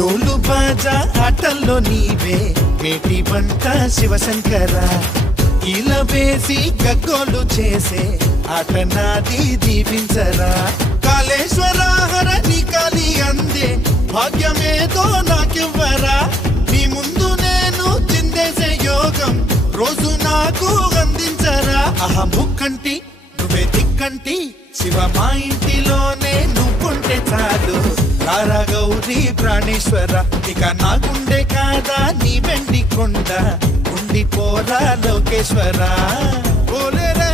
డోలు బాజా ఆటల్లో నీవే మేటి వంట శివశంకర ఇలా వేసి గగ్గోలు చేసే ఆట నాది దీపించరా కాళేశ్వర హర నీ కాలి అందే భాగ్యమేదో నాకివ్వరా నీ ముందు నేను చిందేసే యోగం రోజు నాకు అందించరా ఆహా ముక్కంటి నువ్వే దిక్కంటి శివ మా ఇంటిలోనే నువ్వుంటే చాలు రారా గౌరీ ప్రాణేశ్వర ఇక నా గుండె కాదా నీ వెండి కొండ ఉండిపోరా లోకేశ్వర ఓలేరే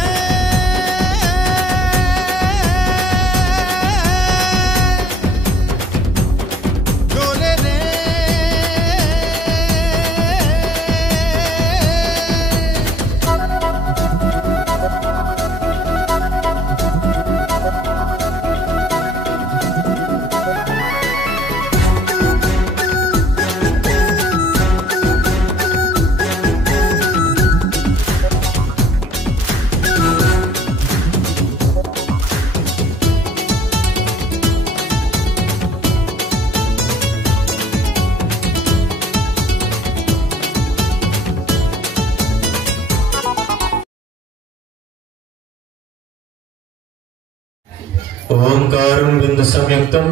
ఓంకారం బిందు సంయుక్తం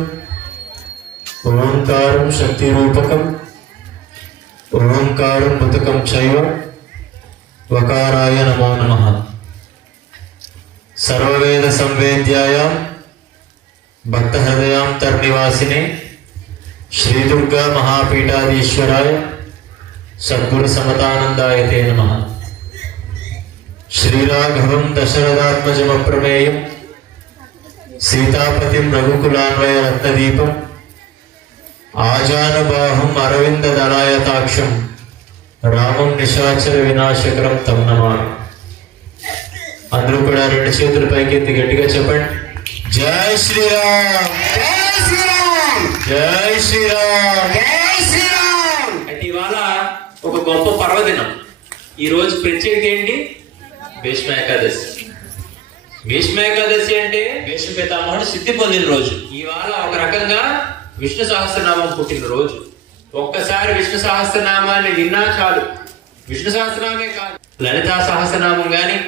ఓంకారం శక్తి రూపకం ఓంకారం ముతకం చైవ వకారాయ నమో నమః సర్వవేద సంవేద్యాయాం భక్త హృదయాం తర్నివాసినే శ్రీ దుర్గా మహాపీఠాధీశ్వరాయ సద్గురు సమతానందాయతే నమః శ్రీరాఘవం దశరథాత్మజమప్రమేయం సీతాపతిం రఘుకులాన్వయ రత్నదీపం ఆజానుబాహుం అరవింద దళాయతాక్షం రామం నిశాచర వినాశకరం తం నమామి. అందరూ కూడా రెండు చేతుల పైకెత్తి గట్టిగా చెప్పండి, జై శ్రీరామ్ జై శ్రీరామ్ జై శ్రీరామ్ జై శ్రీరామ్. అయితే ఇవాళ ఒక గొప్ప పర్వదినం. ఈ రోజు ప్రత్యేకత ఏంటి? భీష్మ ఏకాదశి. భీష్మ ఏకాదశి అంటే భీష్మ పితామహుడు సిద్ధి పొందిన రోజు. ఇవాళ ఒక రకంగా విష్ణు సహస్రనామం పుట్టిన రోజు. ఒక్కసారి విష్ణు సహస్రనామాన్ని విన్నా చాలు. విష్ణు సహస్రనామే కాదు, లలితా సహస్రనామం గాని,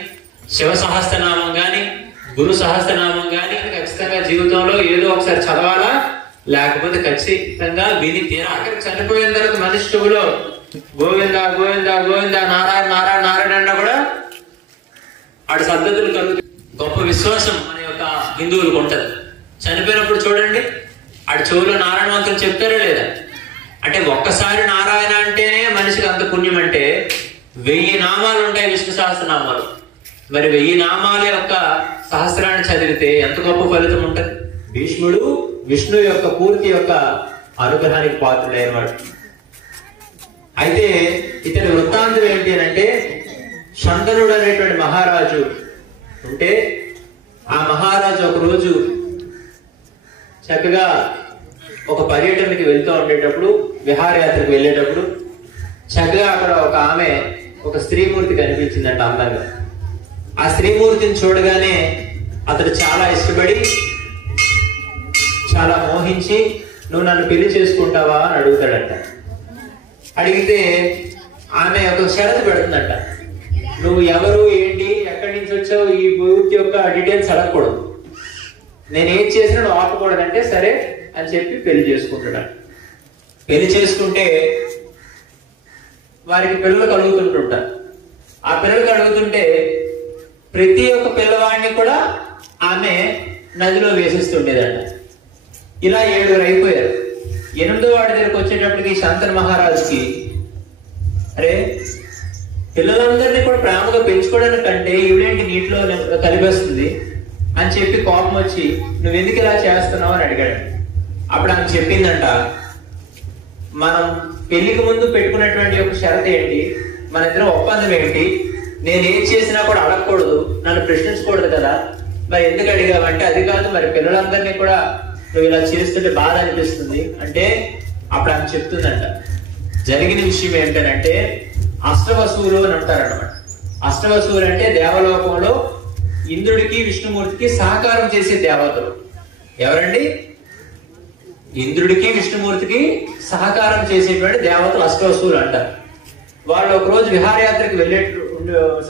శివ సహస్రనామం గాని, గురు సహస్రనామం గాని ఖచ్చితంగా జీవితంలో ఏదో ఒకసారి చదవాలా, లేకపోతే ఖచ్చితంగా విని తీరా. అక్కడికి చనిపోయిన తర్వాత మనిషి చెవులో గోవింద గోవింద గోవింద నారాయణ నారాయణ నారాయణ అన్నా కూడా ఆడి సద్దతులు కలుగుతాయి. గొప్ప విశ్వాసం మన యొక్క హిందువులకు ఉంటది. చనిపోయినప్పుడు చూడండి, ఆడి చెవులో నారాయణ మంత్రం చెప్తారా లేదా? అంటే ఒక్కసారి నారాయణ అంటేనే మనిషికి అంత పుణ్యం. అంటే 1000 నామాలు ఉంటాయి విష్ణు సహస్రనామాలు. మరి 1000 నామాల యొక్క సహస్రాన్ని చదివితే ఎంత గొప్ప ఫలితం ఉంటుంది. భీష్ముడు విష్ణు యొక్క పూర్తి యొక్క అనుగ్రహానికి పాత్రుడైనవాడు. అయితే ఇతని వృత్తాంతం ఏంటి అని అంటే, శంతనుడు అనేటువంటి మహారాజు ఉంటే ఆ మహారాజు ఒక రోజు చక్కగా ఒక పర్యటనకి వెళ్తూ ఉండేటప్పుడు, విహారయాత్రకు వెళ్ళేటప్పుడు చక్కగా అక్కడ ఒక ఆమె, ఒక స్త్రీమూర్తి కనిపించిందంట అందంగా. ఆ స్త్రీమూర్తిని చూడగానే అతడు చాలా ఇష్టపడి, చాలా మోహించి, నువ్వు నన్ను పెళ్లి చేసుకుంటావా అని అడుగుతాడంట. అడిగితే ఆమె ఒక షరతు పెడుతుందంట, నువ్వు ఎవరు, ఏంటి, ఎక్కడి నుంచి వచ్చావు, ఈ పూర్తి యొక్క డీటెయిల్స్ అడగకూడదు, నేను ఏం చేసినా నువ్వు ఆపకూడదంటే సరే అని చెప్పి పెళ్లి చేసుకుంటున్నాడు. పెళ్లి చేసుకుంటే వారికి పిల్లలు కలుగుతుంటుంటారు. ఆ పిల్లలు కలుగుతుంటే ప్రతి ఒక్క పిల్లవాడిని కూడా ఆమె నదిలో వేసిస్తుండేదంట. ఇలా 7 అయిపోయారు. 8వ వాడి దగ్గరకు వచ్చేటప్పటికి శంతన మహారాజుకి, అరే పిల్లలందరినీ కూడా ప్రేమగా పెంచుకోవడానికి కంటే ఈవిడేంటి నీటిలో కలిపేస్తుంది అని చెప్పి కోపం వచ్చి, నువ్వెందుకు ఇలా చేస్తున్నావు అని అడిగాడు. అప్పుడు ఆమె చెప్పిందంట, మనం పెళ్లికి ముందు పెట్టుకున్నటువంటి ఒక షరత్ ఏంటి, మన ఇద్దరం ఒప్పందం ఏంటి, నేను ఏం చేసినా కూడా అడగకూడదు, నన్ను ప్రశ్నించకూడదు కదా, మరి ఎందుకు అడిగావంటే, అది కాదు మరి పిల్లలందరినీ కూడా నువ్వు ఇలా చేస్తుంటే బాధ అనిపిస్తుంది అంటే. అప్పుడు ఆమె చెప్తుందంట, జరిగిన విషయం ఏంటంటే అష్టవసువులు అని అంటారన్నమాట. అష్టవసువులు అంటే దేవలోకంలో ఇంద్రుడికి విష్ణుమూర్తికి సహకారం చేసే దేవతలు. ఎవరండి? ఇంద్రుడికి విష్ణుమూర్తికి సహకారం చేసేటువంటి దేవతలు అష్టవసువులు అంటారు. వాళ్ళు ఒకరోజు విహారయాత్రకి వెళ్ళే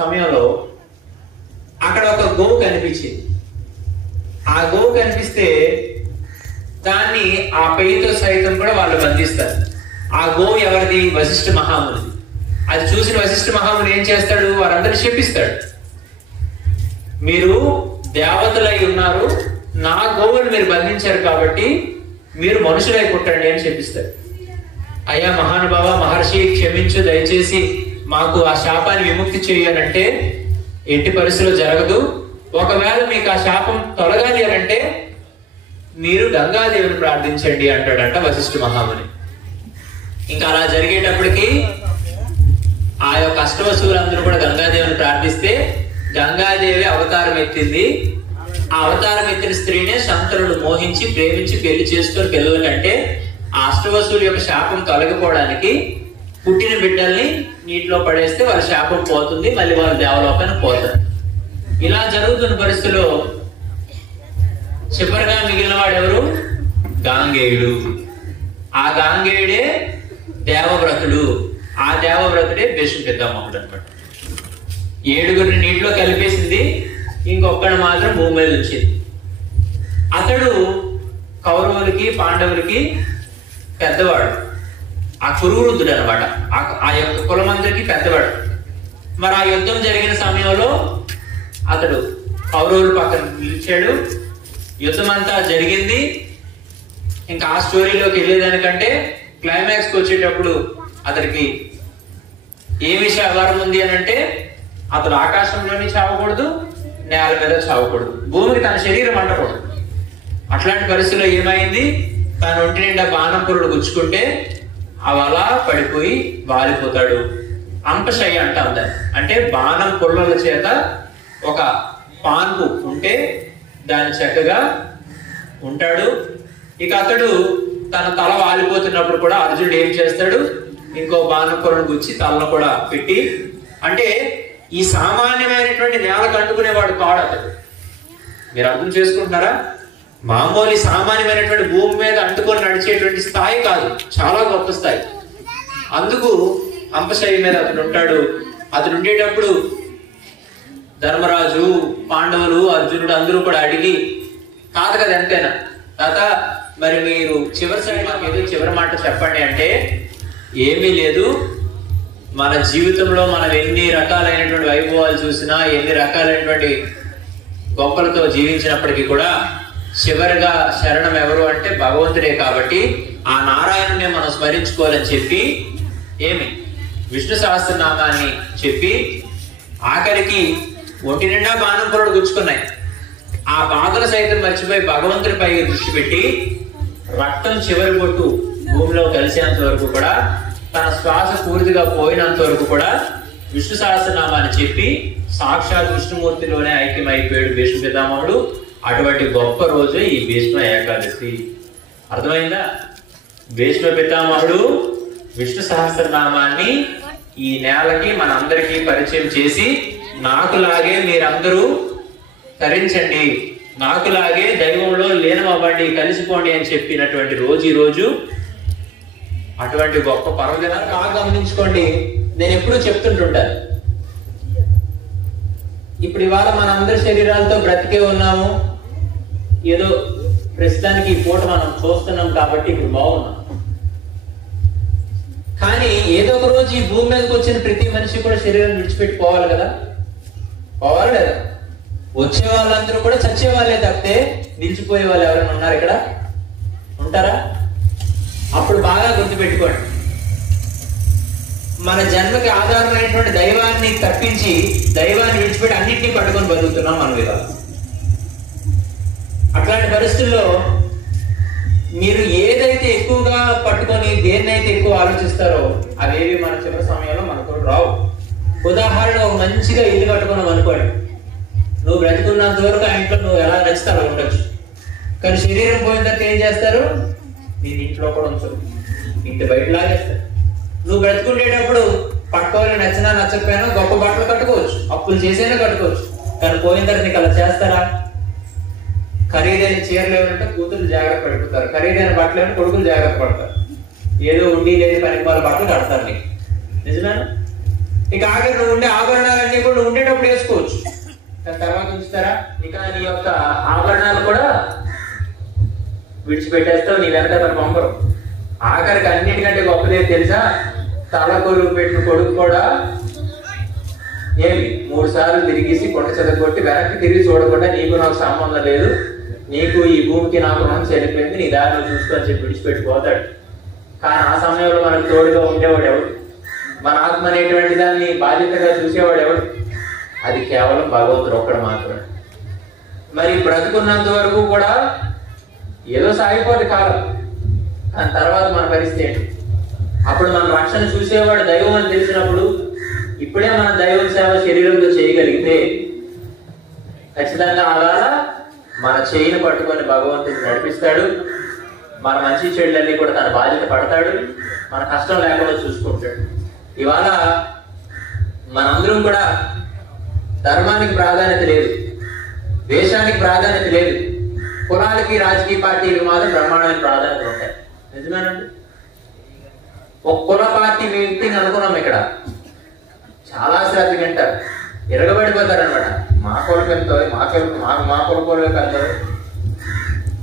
సమయంలో అక్కడ ఒక గోవు కనిపించింది. ఆ గోవు కనిపిస్తే దాన్ని ఆ పెయితో సైతం కూడా వాళ్ళు బంధిస్తారు. ఆ గోవు ఎవరిది? వశిష్ఠ మహామునిది. అది చూసిన వశిష్ఠ మహాముని ఏం చేస్తాడు? వారందరినీ శపిస్తాడు. మీరు దేవతలై ఉన్నారు, నా గోవుని మీరు బంధించారు కాబట్టి మీరు మనుషులై పుట్టండి అని చెప్పిస్తాడు. అయ్యా మహానుభావ, మహర్షి క్షమించు, దయచేసి మాకు ఆ శాపాన్ని విముక్తి చేయాలంటే ఎట్టి పరిస్థితుల్లో జరగదు. ఒకవేళ మీకు ఆ శాపం తొలగాలి అంటే మీరు గంగాదేవిని ప్రార్థించండి అంటాడంట వశిష్ఠ మహాముని. ఇంకా అలా జరిగేటప్పటికి ఆ యొక్క అష్టవసువులందరూ కూడా గంగాదేవిని ప్రార్థిస్తే గంగాదేవి అవతారం ఎత్తింది. ఆ అవతారం ఎత్తిన స్త్రీనే శంకరుడు మోహించి ప్రేమించి పెళ్లి చేసుకొని పిల్లలకంటే ఆ అష్టవసువుల యొక్క శాపం తొలగిపోవడానికి పుట్టిన బిడ్డల్ని నీటిలో పడేస్తే వాళ్ళ శాపం పోతుంది, మళ్ళీ వాళ్ళ దేవలోకానికి పోతారు. ఇలా జరుగుతున్న పరిస్థితిలో చివరిగా మిగిలిన వాడు ఎవరు? గాంగేయుడు. ఆ గాంగేయుడే దేవవ్రతుడు. ఆ దేవవ్రతుడే భీష్మ పితామహుడు అనమాట. 7గురిని నీటిలో కలిపేసింది, ఇంకొకడు మాత్రం భూమి మీద ఉంచింది. అతడు కౌరవులకి పాండవులకి పెద్దవాడు, ఆ కురువృద్ధుడు అనమాట. ఆ యొక్క కులమందరికి పెద్దవాడు. మరి ఆ యుద్ధం జరిగిన సమయంలో అతడు కౌరవుల పక్కన నిలిచాడు. యుద్ధం అంతా జరిగింది. ఇంకా ఆ స్టోరీలోకి వెళ్ళేదానికంటే క్లైమాక్స్కి వచ్చేటప్పుడు అతడికి ఏమి వరం ఉంది అని అంటే అతడు ఆకాశంలోని చావకూడదు, నేల మీద చావకూడదు, భూమికి తన శరీరం అంటకూడదు. అట్లాంటి పరిస్థితిలో ఏమైంది? తన ఒంటి నిండా బాణం పురుడు గుచ్చుకుంటే అవి అలా పడిపోయి వాలిపోతాడు. అంపశయ్య అంటాం దాన్ని. అంటే బాణం పుల్లల చేత ఒక పాన్పు ఉంటే దాన్ని చక్కగా ఉంటాడు. ఇక అతడు తన తల వాలిపోతున్నప్పుడు కూడా అర్జునుడు ఏం చేస్తాడు? ఇంకో బాణం పురను గుచ్చి తలను కూడా పెట్టి, అంటే ఈ సామాన్యమైనటువంటి నేలకు అంటుకునేవాడు కాడు అతడు. మీరు అర్థం చేసుకుంటున్నారా? మామూలు సామాన్యమైనటువంటి భూమి మీద అంటుకొని నడిచేటువంటి స్థాయి కాదు, చాలా గొప్ప స్థాయి. అందుకు అంపశయ్య మీద అతడు ఉంటాడు. అతడు ఉండేటప్పుడు ధర్మరాజు, పాండవులు, అర్జునుడు అందరూ కూడా అడిగి, తాత కదా ఎంతైనా తాత మరి మీరు చివరిసారి మాకు ఏదో చివరి మాట చెప్పండి అంటే, ఏమీ లేదు, మన జీవితంలో మనం ఎన్ని రకాలైనటువంటి వైభవాలు చూసినా, ఎన్ని రకాలైనటువంటి గొప్పలతో జీవించినప్పటికీ కూడా చివరిగా శరణం ఎవరు అంటే భగవంతుడే. కాబట్టి ఆ నారాయణుని మనం స్మరించుకోవాలని చెప్పి విష్ణు సహస్రనామాన్ని చెప్పి ఆఖరికి ఒంటి నిండా బాణం పొరలు గుచ్చుకున్నాయి. ఆ బాధలు సైతం మర్చిపోయి భగవంతుడిపై దృష్టి పెట్టి రక్తం చివరి బొట్టు భూమిలో కలిసేంత వరకు కూడా, తన శ్వాస పూర్తిగా పోయినంత వరకు కూడా విష్ణు సహస్రనామాన్ని చెప్పి సాక్షాత్ విష్ణుమూర్తిలోనే ఐక్యమైపోయాడు భీష్మ పితామహుడు. అటువంటి గొప్ప రోజు ఈ భీష్మ ఏకాదశి. అర్థమైందా? భీష్మ పితామహుడు విష్ణు సహస్రనామాన్ని ఈ నేలకి మనందరికీ పరిచయం చేసి, నాకులాగే మీరందరూ తరించండి, నాకులాగే దైవంలో లీనమవ్వండి, కలిసిపోండి అని చెప్పినటువంటి రోజు ఈ రోజు. అటువంటి గొప్ప పర్వదినాన్ని బాగా గమనించుకోండి. నేను ఎప్పుడూ చెప్తుంటుంటాను, ఇప్పుడు ఇవాళ మన అందరి శరీరాలతో బ్రతికే ఉన్నాము, ఏదో ప్రస్తుతానికి ఈ పూట మనం చూస్తున్నాం కాబట్టి ఇప్పుడు బాగున్నాం. కానీ ఏదో ఒక రోజు ఈ భూమి మీదకి వచ్చిన ప్రతి మనిషి కూడా శరీరం విడిచిపెట్టి పోవాలి కదా, పోవాలి లేదా? వచ్చే వాళ్ళందరూ కూడా చచ్చే వాళ్ళే తప్పితే నిలిచిపోయే వాళ్ళు ఎవరైనా ఉన్నారు ఇక్కడ? ఉంటారా? అప్పుడు బాగా గుర్తుపెట్టుకోండి, మన జన్మకి ఆధారమైనటువంటి దైవాన్ని తప్పించి దైవాన్ని విడిచిపెట్టి అన్నింటినీ పట్టుకొని బతుకుతున్నాం మనం ఇవాళ. అట్లాంటి పరిస్థితుల్లో మీరు ఏదైతే ఎక్కువగా పట్టుకొని దేన్నైతే ఎక్కువ ఆలోచిస్తారో అవేవి మన చివరి సమయంలో మనకు రావు. ఉదాహరణ, ఒక మంచిగా ఇల్లు కట్టుకున్నాం అనుకోండి, నువ్వు బ్రతుకున్నంత వరకు ఆ ఇంట్లో నువ్వు ఎలా నచ్చితే అలా ఉండొచ్చు. కానీ శరీరం పోయిన తర్వాత ఏం చేస్తారు? నేను ఇంట్లో కూడా ఉంచరు, ఇంటి బయట లాగేస్తారు. నువ్వు బ్రతుకుండేటప్పుడు పట్టుకోవాలని నచ్చినా నచ్చకపోయినా గొప్ప బట్టలు కట్టుకోవచ్చు, అప్పులు చేసైనా కట్టుకోవచ్చు. కానీ పోయిన తర్వాత నీకు అలా చేస్తారా? ఖరీదైన చీరలు ఏమంటే కూతురు జాగ్రత్త పడిపోతారు, ఖరీదైన బట్టలు ఏమంటే కొడుకులు జాగ్రత్త పడతారు. ఏదో ఉండి లేదు పనికి వాళ్ళ బట్టలు కడతారు నీకు, నిజమేనా? ఇక ఆఖరి నువ్వు ఉండే ఆభరణాలన్నీ కూడా నువ్వు ఉండేటప్పుడు వేసుకోవచ్చు, దాని తర్వాత ఉంచుతారా? ఇక నీ యొక్క ఆభరణాలు కూడా విడిచిపెట్టేస్తావు, నీ వెనక తన పంపరు. ఆఖరికి అన్నిటికంటే గొప్పదే తెలుసా? తలకొరుగు పెట్టిన కొడుకు కూడా ఏమి 3 సార్లు తిరిగేసి కొండ చెదగొట్టి వెనక్కి తిరిగి చూడకుండా నీకు నాకు సంబంధం లేదు, నీకు ఈ భూమికి నాకు మనం చెల్లిపోయింది, నీ దారిలో చూసుకొని చెప్పి విడిచిపెట్టిపోతాడు. కానీ ఆ సమయంలో మనకు తోడుగా ఉండేవాడు ఎవడు? మన ఆత్మ అనేటువంటి దాన్ని బాధ్యతగా చూసేవాడు ఎవడు? అది కేవలం భగవంతుడు ఒక్కడు మాత్రమే. మరి బ్రతుకున్నంత వరకు కూడా ఏదో సాగిపోతే కాలం, దాని తర్వాత మన పరిస్థితి ఏంటి? అప్పుడు మన రక్షణ చూసేవాడు దైవం అని తెలిసినప్పుడు, ఇప్పుడే మన దైవం సేవ శరీరంలో చేయగలిగితే ఖచ్చితంగా అలా మన చేయిని పట్టుకొని భగవంతుడు నడిపిస్తాడు. మన మంచి చెడులన్నీ కూడా తన బాధ్యత పడతాడు, మన కష్టం లేకుండా చూసుకుంటాడు. ఇవాళ మనందరం కూడా ధర్మానికి ప్రాధాన్యత లేదు, దేశానికి ప్రాధాన్యత లేదు, కులాలకి రాజకీయ పార్టీలకు మాత్రం బ్రహ్మాండమైన ప్రాధాన్యత ఉంటాయి. నిజమేనండి? ఒక కుల పార్టీ వ్యక్తిని అనుకున్నాం, ఇక్కడ చాలా శ్రద్ధ వింటారు, ఎరగబడిపోతారు అనమాట. మా కొరకు ఎంతో, మా కొరకు ఎంతో,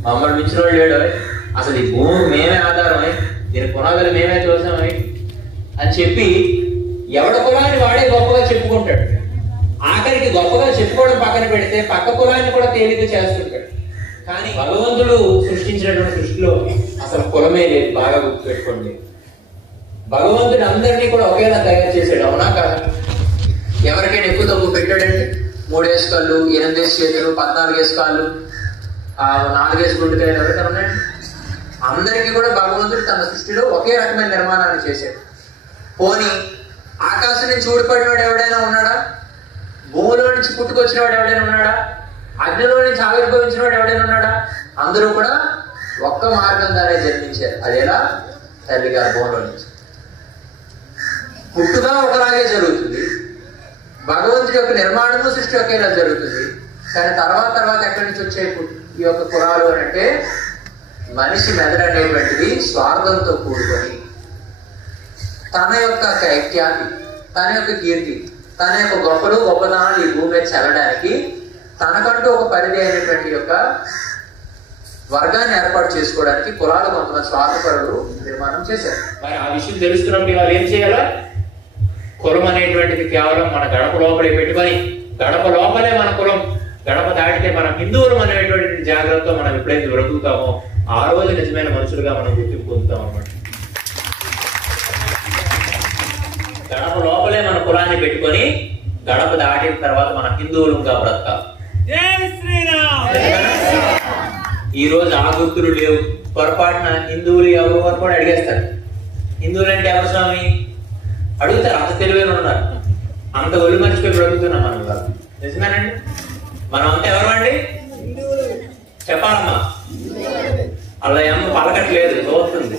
మమ్మల్ని మించిన వాళ్ళు లేడు, అసలు ఈ భూమి మేమే ఆధారమై, దీని పునాదులు మేమే చూసామై అని చెప్పి ఎవడ కులాన్ని వాడే గొప్పగా చెప్పుకుంటాడు. ఆఖరికి గొప్పగా చెప్పుకోవడం పక్కన పెడితే పక్క కులాన్ని కూడా తేలిక చేస్తుంటాడు. కానీ భగవంతుడు సృష్టించినటువంటి సృష్టిలో అసలు కులమే లేదు, బాగా గుర్తుపెట్టుకోండి. భగవంతుడు అందరినీ కూడా ఒకేలా తయారు చేశాడు, అవునా కదా? ఎవరికైనా ఎక్కువ తక్కువ పెట్టాడండి? 3 వేసు కళ్ళు, 8 వేసు చేతులు, 14 వేసు కాళ్ళు, 4 వేసు గుండెకాయలు ఎవరికైనా ఉన్నాయండి? అందరికీ కూడా భగవంతుడు తన సృష్టిలో ఒకే రకమైన నిర్మాణాన్ని చేశాడు. పోనీ ఆకాశం నుంచి ఊడిపడినవాడు ఎవడైనా ఉన్నాడా? భూమిలో నుంచి పుట్టుకొచ్చిన వాడు ఎవడైనా ఉన్నాడా? అగ్నిలో నుంచి ఆవిర్భవించిన వాడు ఎవడైనా ఉన్నాడా? అందరూ కూడా ఒక్క మార్గం ద్వారా జన్మించారు. అదేలా? తల్లి గర్భంలో నుంచి. పుట్టుగా ఒకలాగే జరుగుతుంది, భగవంతుడి యొక్క నిర్మాణము సృష్టి ఒకేలా జరుగుతుంది. కానీ తర్వాత ఎక్కడి నుంచి వచ్చే ఈ యొక్క కులాలు అని అంటే, మనిషి మెదడు అనేటువంటిది స్వార్థంతో కూడుకొని తన యొక్క ఖ్యాతి, తన యొక్క కీర్తి, తన యొక్క గొప్పతనాలు ఈ భూమి మీద చల్లడానికి తనకంటూ ఒక పరిధి అయినటువంటి యొక్క వర్గాన్ని ఏర్పాటు చేసుకోవడానికి కులాలు కొంతమంది స్వార్థపరులు నిర్మాణం చేశారు. మరి ఆ విషయం తెలుస్తున్నప్పుడు వాళ్ళు ఏం చేయాలా? కులం అనేటువంటిది కేవలం మన గడప లోపలే పెట్టుకొని, గడప లోపలే మన కులం, గడప దాటితే మనం హిందువులు అనేటువంటి జాగ్రత్తతో మనం ఎప్పుడైతే బ్రతుకుతామో ఆ రోజు నిజమైన మనుషులుగా మనం గుర్తింపు పొందుతాం అన్నమాట. గడప లోపలే మన కులాన్ని పెట్టుకొని గడప దాటిన తర్వాత మన హిందువులుగా బ్రతకాలి. ఈ రోజు ఆ గుర్తులు లేవు. పొరపాటున హిందువులు ఎవరు అని కూడా అడిగేస్తారు. హిందువులు అంటే ఎవరు స్వామి అడుగుతారు. అంత తెలివైన ఉన్నారు, అంత ఒళ్ళు మర్చిపోయి బ్రతుకుతున్నాం మనం కాదు. నిజమేనండి? మనం అంతా ఎవరు అండి? చెప్పాలమ్మా, అలా ఏమో పలకట్లేదు, చూస్తుంది.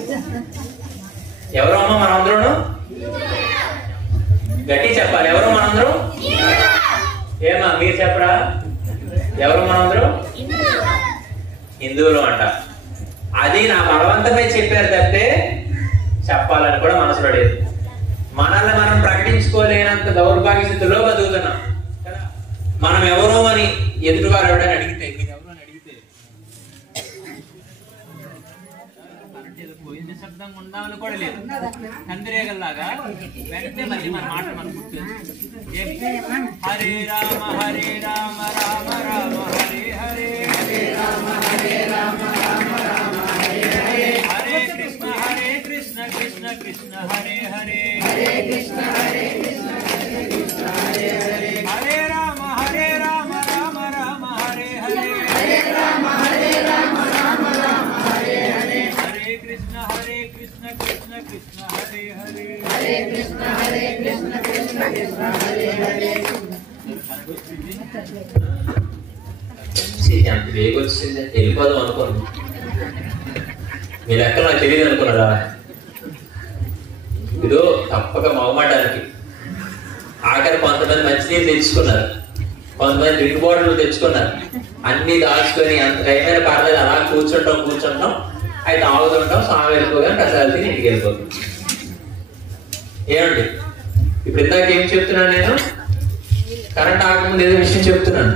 ఎవరమ్మా మనందరూ? గట్టి చెప్పాలి. ఎవరు మనందరూ? ఏమా మీరు చెప్పరా? ఎవరు మనందరూ? హిందువులు అంట. అది నా బలవంతమై చెప్పారు తప్పితే చెప్పాలని కూడా మనసులో లేదు. మనల్ని మనం ప్రకటించుకోలేనంత దౌర్భాగ్య స్థితిలో బతుకుతున్నాం కదా. మనం ఎవరో అని ఎదుటివారు ఎవడని అడిగితే, మీరు ఎవరు అని అడిగితే నిశ్శబ్దంగా ఉండాలని కూడా లేదు. కందిరేగల్లాగా వెంటనే మళ్ళీ మన మాట మనం గుర్తు. హరే రామ హరే రామ రామ రామ హరే హరే, హరే రామ హరే రామ రామ రామ హరే హరే, హరే కృష్ణ కృష్ణ కృష్ణ హరే హరే, హరే కృష్ణ కృష్ణ హరే హరే, హరే రామ రామ రామ హరే హరే, హరే రామ రామ రామ హరే హరే, హరే కృష్ణ కృష్ణ కృష్ణ హరే హరే, హరే కృష్ణ కృష్ణ కృష్ణ హరే హరే. అంత వేగొచ్చింది, వెళ్ళిపోదాం అనుకోండి. మీరు ఎక్కడ నాకు తెలియదు అనుకున్నారా? ఇదో తప్పక మొగమాటానికి. ఆఖరి కొంతమంది మంచినీళ్ళు తెచ్చుకున్నారు, కొంతమంది డ్రింక్ బాటిల్ తెచ్చుకున్నారు, అన్ని దాచుకొని అంత టైం పర్లేదు అలా కూర్చుంటాం అయితే ఆగుతుంటాం, స్వామి వెళ్ళిపోగానే ప్రసాదం తిని ఇంటికి వెళ్ళిపోతాం. ఏమండి ఇప్పుడు ఇందాక ఏం చెప్తున్నాను నేను? కరెంట్ ఆగకముందు ఏదో విషయం చెప్తున్నాను,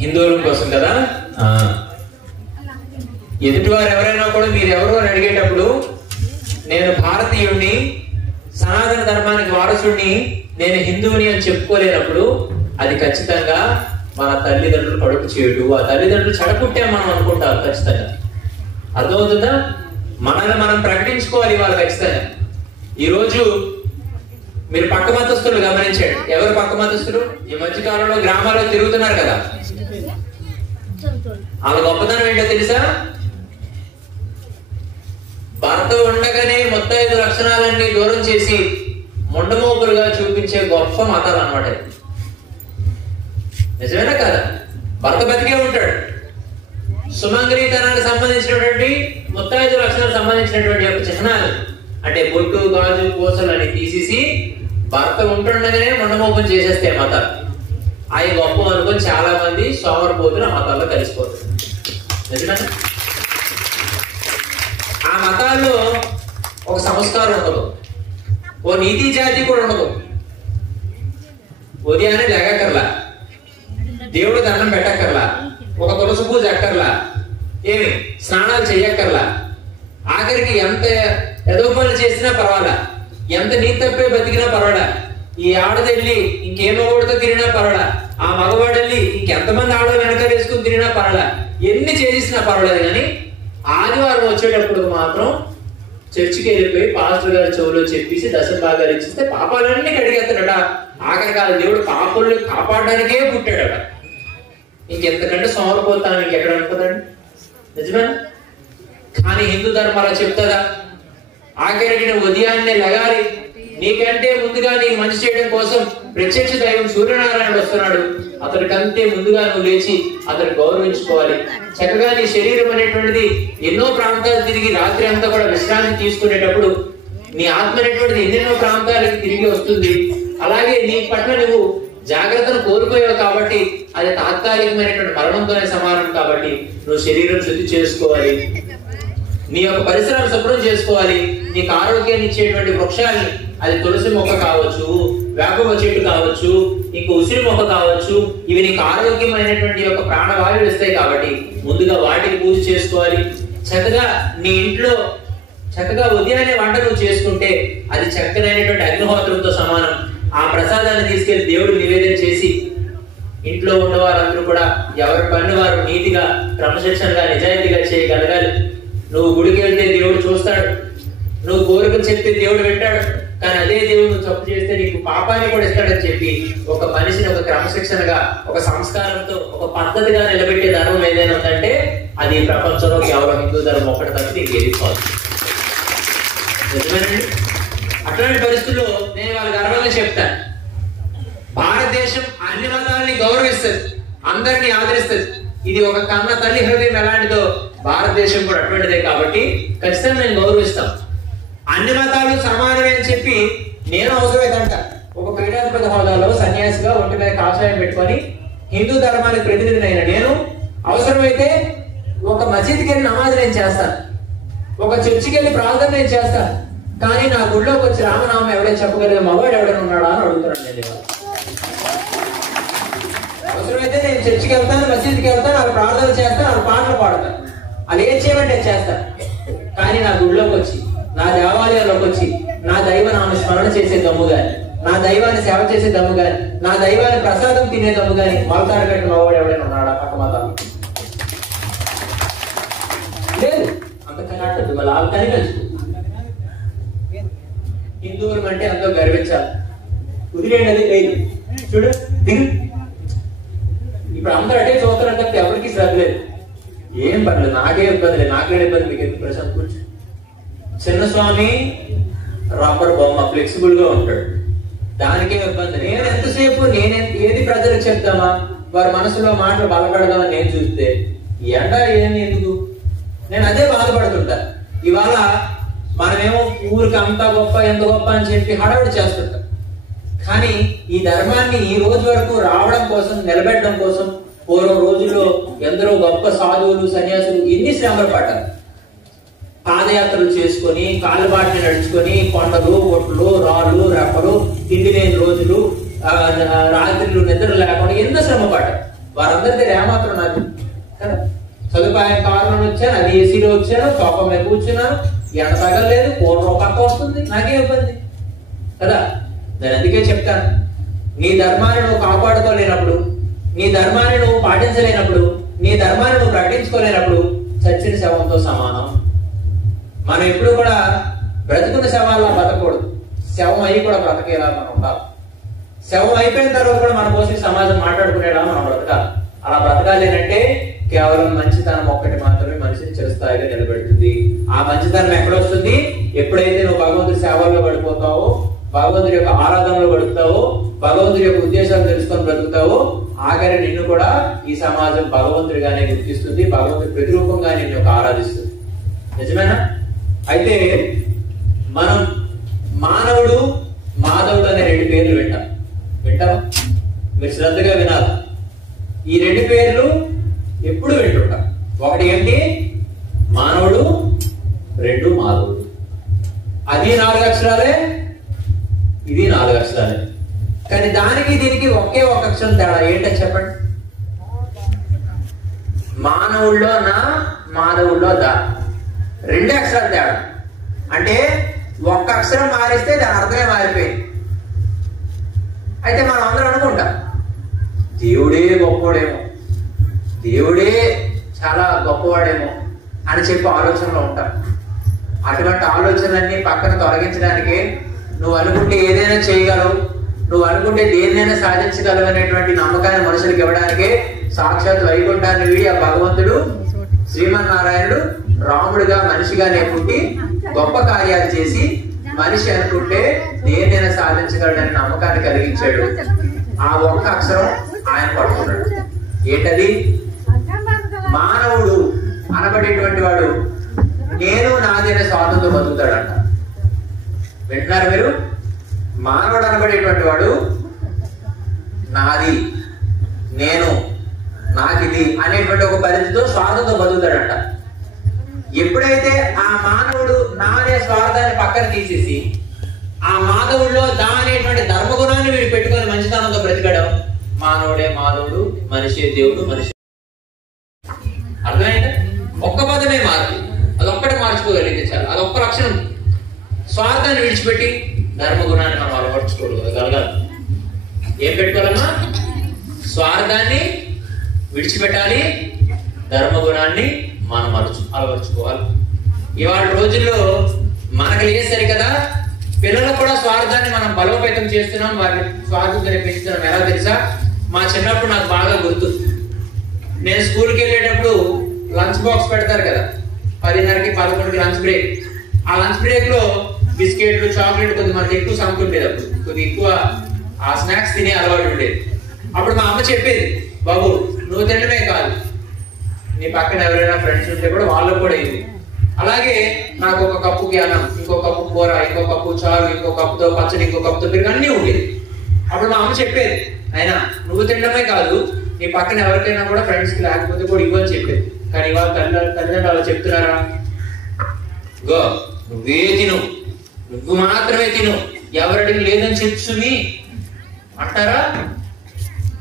హిందువుల కోసం కదా. ఎదుటివారు ఎవరైనా కూడా మీరు ఎవరు అని అడిగేటప్పుడు నేను భారతీయుడిని, సనాతన ధర్మానికి వారసుడిని, నేను హిందువుని అని చెప్పుకోలేనప్పుడు అది ఖచ్చితంగా మన తల్లిదండ్రులు కడుపు చేయడు. ఆ తల్లిదండ్రులు చెడపుట్టే మనం అనుకుంటారు ఖచ్చితంగా. అర్థమవుతుందా? మనల్ని మనం ప్రకటించుకోవాలి వాళ్ళు ఖచ్చితంగా. ఈరోజు మీరు పక్క మతస్థులు గమనించండి. ఎవరు పక్క మతస్థులు? ఈ మధ్య కాలంలో గ్రామాల్లో తిరుగుతున్నారు కదా, వాళ్ళ గొప్పతనం ఏంటో తెలుసా? భర్త ఉండగానే మొత్తం 5 లక్షణాలన్నీ దూరం చేసి మొండమోపులుగా చూపించే గొప్ప మతాలు అన్నమాట. నిజమేనా కదా? భర్త బతికే ఉంటాడు, సుమంగళీతనానికి సంబంధించినటువంటి మొత్తం 5 లక్షణాలకు సంబంధించినటువంటి యొక్క చిహ్నాలు అంటే బొట్టు, గాజు, పూసలు అని తీసేసి భర్త ఉంటుండగానే మొండమోపం చేసేస్తే మతాలు అవి గొప్ప అనుకొని చాలా మంది సోమరిపోతున్న మతాల్లో కలిసిపోతారు. నిజమేనా? ఆ మతాల్లో ఒక సంస్కారం ఉండదు, ఓ నీతి జాతి కూడా ఉండదు. ఉదయాన్నే లేగక్కర్లా, దేవుడు దండం పెట్టక్కర్లా, ఒక తులసి పూజ అక్కర్లా, ఏమి స్నానాలు చెయ్యక్కర్లా, ఆఖరికి ఎంత ఏదో పనులు చేసినా పర్వాలా, ఎంత నీ తప్పే బతికినా పర్వాలా, ఈ ఆడదెళ్ళి ఇంకేమో ఓడితో తిరిగినా పర్వాలా, ఆ మగవాడెళ్ళి ఇంకెంతమంది ఆడవాళ్ళు వెనక వేసుకుని తిరిగినా పర్వాలా, ఎన్ని చేసినా పర్వాలేదు. కానీ ఆదివారం వచ్చేటప్పుడు మాత్రం చర్చికి వెళ్ళిపోయి పాస్టర్ గారి చెవులో చెప్పేసి దశభాగాలు ఇచ్చిస్తే పాపాలన్నీ కడిగేస్తాడట. ఆఖరి కాదు దేవుడు పాపల్ని కాపాడడానికే పుట్టాడట. ఇంకెంతకంటే సోమరిపోతాను ఇంకెక్కడ అనుకోదండి? నిజమేనా? కానీ హిందూ ధర్మాలు చెప్తారా? ఆఖరికి నువ్వు ఉదయాన్నే లగాలి, నీకంటే ముందుగా నీకు మంచి చేయడం కోసం ప్రత్యక్ష దైవం సూర్యనారాయణుడు వస్తున్నాడు, అతనికంటే ముందుగా నువ్వు లేచి అతను గౌరవించుకోవాలి. చక్కగా నీ శరీరం అనేటువంటిది ఎన్నో ప్రాంతాలు తిరిగి రాత్రి అంతా కూడా విశ్రాంతి తీసుకునేటప్పుడు నీ ఆత్మ అనేటువంటిది ఎన్నెన్నో ప్రాంతాలకి తిరిగి వస్తుంది. అలాగే నీ పట్ల నువ్వు జాగ్రత్తను కోల్పోయావు కాబట్టి అది తాత్కాలికమైనటువంటి మరణంతోనే సమానం. కాబట్టి నువ్వు శరీరం శుద్ధి చేసుకోవాలి, నీ యొక్క పరిసరాలు శుభ్రం చేసుకోవాలి. నీకు ఆరోగ్యాన్ని ఇచ్చేటువంటి వృక్షాన్ని, అది తులసి మొక్క కావచ్చు, వేప చెట్టు కావచ్చు, నీకు ఉసిరి మొక్క కావచ్చు, ఇవి నీకు ఆరోగ్యమైనటువంటి యొక్క ప్రాణవాయువులు ఇస్తాయి. కాబట్టి ముందుగా వాటికి పూజ చేసుకోవాలి. చక్కగా నీ ఇంట్లో చక్కగా ఉదయాన్నే వంట నువ్వు చేసుకుంటే అది చక్కనైనటువంటి అగ్నిహోత్రంతో సమానం. ఆ ప్రసాదాన్ని తీసుకెళ్లి దేవుడు నివేదన చేసి ఇంట్లో ఉన్న వారందరూ కూడా ఎవరి పని వారు నీతిగా, క్రమశిక్షణగా, నిజాయితీగా చేయగలగాలి. నువ్వు గుడికి వెళ్తే దేవుడు చూస్తాడు, నువ్వు కోరికలు చెప్తే దేవుడు వింటాడు. కానీ అదే దేవుడు నువ్వు తప్పు చేస్తే నీకు పాపాన్ని కూడా ఇస్తాడని చెప్పి ఒక మనిషిని ఒక క్రమశిక్షణగా, ఒక సంస్కారంతో, ఒక పద్ధతిగా నిలబెట్టే ధర్మం ఏదైనా ఉందంటే అది ప్రపంచంలో కేవలం హిందూ ధర్మం ఒకటి తప్పి నీకు ఏది కాదు. నిజమేనండి? అట్లాంటి పరిస్థితుల్లో నేను వాళ్ళకి గర్వంగా చెప్తాను, భారతదేశం అన్ని మతాలని గౌరవిస్తుంది, అందరినీ ఆదరిస్తుంది. ఇది ఒక కన్న తల్లి హృదయం ఎలాంటిదో భారతదేశం కూడా అటువంటిదే. కాబట్టి ఖచ్చితంగా నేను గౌరవిస్తాను. అన్ని మతాలు సమానమే అని చెప్పి నేను అవసరమైందంట ఒక పీఠాధిపతి హోదాలో సన్యాసిగా ఒంటి మీద కాషాయం పెట్టుకొని హిందూ ధర్మానికి ప్రతినిధినైన నేను అవసరమైతే ఒక మసీద్కి వెళ్ళి నమాజ్ నేను చేస్తాను, ఒక చర్చికి వెళ్ళి ప్రార్థన నేను చేస్తాను. కానీ నా గుడిలోకి వచ్చి రామనామం ఎవరైనా చెప్పగలిగే మగవాడు ఎవరైనా ఉన్నాడా అని అడుగుతున్నాను నేను. అవసరమైతే నేను చర్చికి వెళ్తాను, మసీద్కి వెళ్తాను, వాళ్ళు ప్రార్థన చేస్తాను, వాళ్ళు పాటలు పాడతాను, వాళ్ళు ఏం చేయమంటే చేస్తాను. కానీ నా గుడిలోకి వచ్చి, నా దేవాలయంలోకి వచ్చి నా దైవ నామ స్మరణ చేసే దమ్ము గాని, నా దైవాన్ని సేవ చేసే దమ్ము గాని, నా దైవాన్ని ప్రసాదం తినే దమ్ము గాని మలతాడు కట్టిన మగవాడు ఎవడైనా ఉన్నాడా పక్క మతాలు? లేదు. అంతకన్నా వాళ్ళ ఆల్కని కలుసుకుంటారు. హిందువులు అంటే ఎంతో గర్వించాలి. కుదిరేది లేదు. చూడు దిగు. ఇప్పుడు అందరూ అటే చూస్తారంటే తప్ప ఎవరికి శ్రద్ధ లేదు. ఏం పర్లేదు, నాకే ఇబ్బంది లేదు, నాకే ఇబ్బంది, మీకు ఎందుకు ప్రశాంత్ కూర్చో. చిన్న స్వామి రబ్బర్ బొమ్మ ఫ్లెక్సిబుల్ గా ఉంటాడు, దానికే ఇబ్బంది. నేను ఎంతసేపు ఏది ప్రజలకు చెప్తామా, వారి మనసులో మాటలు బలపడదామని నేను చూస్తే ఎండ ఏమి ఎందుకు, నేను అదే బాధపడుతుంటా. ఇవాళ మనమేమో ఊరికి అంత గొప్ప ఎంత గొప్ప అని చెప్పి హడావిడి చేస్తుంటాం. కానీ ఈ ధర్మాన్ని ఈ రోజు వరకు రావడం కోసం, నిలబెట్టడం కోసం పూర్వం రోజుల్లో ఎందరో గొప్ప సాధువులు, సన్యాసులు ఎన్ని శ్రమలు పడ్డారు. పాదయాత్రలు చేసుకొని, కాలుబాటిని నడుచుకొని, కొండలు, ఒట్లు, రాళ్ళు, రెప్పలు, తిండి లేని రోజులు, రాత్రులు నిద్ర లేకుండా ఎన్నో శ్రమ పడ్డారు. వారందరి దగ్గర ఏమాత్రం నాకు కదా, సదుపాయం కారులో వచ్చాను, అది ఏసీలో వచ్చాను, సోఫా మీద కూర్చున్నాను, ఎండ తగలేదు, పూర్వం పక్క వస్తుంది, నాకే ఇబ్బంది కదా. నేను అందుకే చెప్తాను, నీ ధర్మాన్ని నువ్వు కాపాడుకోలేనప్పుడు, నీ ధర్మాన్ని నువ్వు పాటించలేనప్పుడు, నీ ధర్మాన్ని నువ్వు ప్రకటించుకోలేనప్పుడు చచ్చిన శవంతో సమానం. మనం ఎప్పుడు కూడా బ్రతుకున్న శవాల్లో బతకూడదు, శవం అయి కూడా బ్రతకేలా మనం ఉండాలి. శవం అయిపోయిన తర్వాత కూడా మన కోసం సమాజం మాట్లాడుకునేలా మనం బ్రతకాలి. అలా బ్రతకాలి అంటే కేవలం మంచితనం ఒక్కటి మాత్రమే మనిషిని చిరస్థాయిగా నిలబెడుతుంది. ఆ మంచితనం ఎక్కడొస్తుంది? ఎప్పుడైతే నువ్వు భగవంతుడి సేవల్లో పడిపోతావో, భగవంతుడి యొక్క ఆరాధనలో గడుపుతావో, భగవంతుడి యొక్క ఉద్దేశాలు తెలుసుకొని బ్రతుకుతావో, ఆఖరి నిన్ను కూడా ఈ సమాజం భగవంతుడిగానే గుర్తిస్తుంది, భగవంతుడి ప్రతిరూపంగా నిన్ను యొక్క ఆరాధిస్తుంది. నిజమేనా? అయితే మనం మానవుడు, మాధవుడు అనే రెండు పేర్లు వింటాం. మీరు శ్రద్ధగా వినాలి. ఈ రెండు పేర్లు ఎప్పుడు వింటుంటాం. ఒకటి ఏంటి? మానవుడు, రెండు మాధవుడు. అది 4 అక్షరాలే, ఇది 4 అక్షరాలే. కానీ దానికి దీనికి ఒకే ఒక అక్షరం తేడా. ఏంటో చెప్పండి. మానవుల్లో నా, మాధవుల్లో దా, 2 అక్షరాలు తేడా. అంటే ఒక్క అక్షరం మారిస్తే దాని అర్థమే మారిపోయింది. అయితే మనం అందరం అనుకుంటాం దేవుడే గొప్పవాడేమో, దేవుడే చాలా గొప్పవాడేమో అని చెప్పి ఆలోచనలో ఉంటాం. అటువంటి ఆలోచనలన్నీ పక్కన తొలగించడానికి నువ్వు అనుకుంటే ఏదైనా చేయగలవు, నువ్వు అనుకుంటే దేన్నైనా సాధించగలవు అనేటువంటి నమ్మకాన్ని మనుషులకు ఇవ్వడానికే సాక్షాత్ వైకుంఠాన్ని వీడి ఆ భగవంతుడు శ్రీమన్నారాయణుడు రాముడుగా మనిషిగానే పుట్టి గొప్ప కార్యాలు చేసి మనిషి అనుకుంటే దేన్నైనా సాధించగలడని నమ్మకాన్ని కలిగించాడు. ఆ ఒక్క అక్షరం ఆయన పడుతున్నాడు. ఏంటది? మానవుడు అనబడేటువంటి వాడు నేను నాదైన స్వాతంతో బతుకుతాడంట. వింటున్నారు మీరు? మానవుడు అనబడేటువంటి వాడు నాది, నేను, నాకిది అనేటువంటి ఒక పరిధితో స్వార్థంతో బతుకుతాడంట. ఎప్పుడైతే ఆ మానవుడు నా అనే స్వార్థాన్ని పక్కన తీసేసి ఆ మాధవుడిలో దా అనేటువంటి ధర్మగుణాన్ని వీడు పెట్టుకొని మంచితనంతో బ్రతికడం, మానవుడే మాధవుడు, మనిషి దేవుడు, మనిషి. అర్థమైందా? ఒక్క పదమే మార్పు, అదొక్కటి మార్చుకోగలిగితే చాలు. అదొక్క లక్షణం. స్వార్థాన్ని విడిచిపెట్టి ధర్మగుణాన్ని మనం అలవర్చుకోగలగాలి. ఏం పెట్టుకోవాలమ్మా? స్వార్థాన్ని విడిచిపెట్టాలి, ధర్మగుణాన్ని మనం అలవర్చుకోవాలి. ఇవాళ రోజుల్లో మనకు లేదు సరి కదా, పిల్లలకు కూడా స్వార్థాన్ని మనం బలోపేతం చేస్తున్నాం, వారిని స్వార్థంతో పెంచుతున్నాం. ఎలా తెలుసా? మా చిన్నప్పుడు నాకు బాగా గుర్తు. నేను స్కూల్కి వెళ్ళేటప్పుడు లంచ్ బాక్స్ పెడతారు కదా, 10:30కి 11కి లంచ్ బ్రేక్. ఆ లంచ్ బ్రేక్ లో బిస్కెట్లు, చాక్లెట్ కొద్ది మనకి ఎక్కువ సంతుండేది. అప్పుడు కొద్ది ఎక్కువ ఆ స్నాక్స్ తినే అలవాటు ఉండేది. అప్పుడు మా అమ్మ చెప్పేది, బాబు నువ్వు తినడమే కాదు, నీ పక్కన ఎవరైనా ఫ్రెండ్స్ ఉంటే కూడా వాళ్ళకు కూడా ఇది. అలాగే నాకు ఒక కప్పుకి అన్నం, ఇంకో కప్పు కూర, ఇంకో కప్పు చారు, ఇంకో కప్పుతో పచ్చడి, ఇంకో కప్పుతో పెరుగు అన్నీ ఉండేది. అప్పుడు మా అమ్మ చెప్పేది, అయినా నువ్వు తినడమే కాదు, నీ పక్కన ఎవరికైనా కూడా ఫ్రెండ్స్ కి లేకపోతే కూడా ఇవ్వని చెప్పేది. కానీ ఇవాళ తల్లిదండ్రులు అలా చెప్తున్నారా? గో నువ్వే తిను, నువ్వు మాత్రమే తిను, ఎవరికి లేదని చెప్తుమి అంటారా?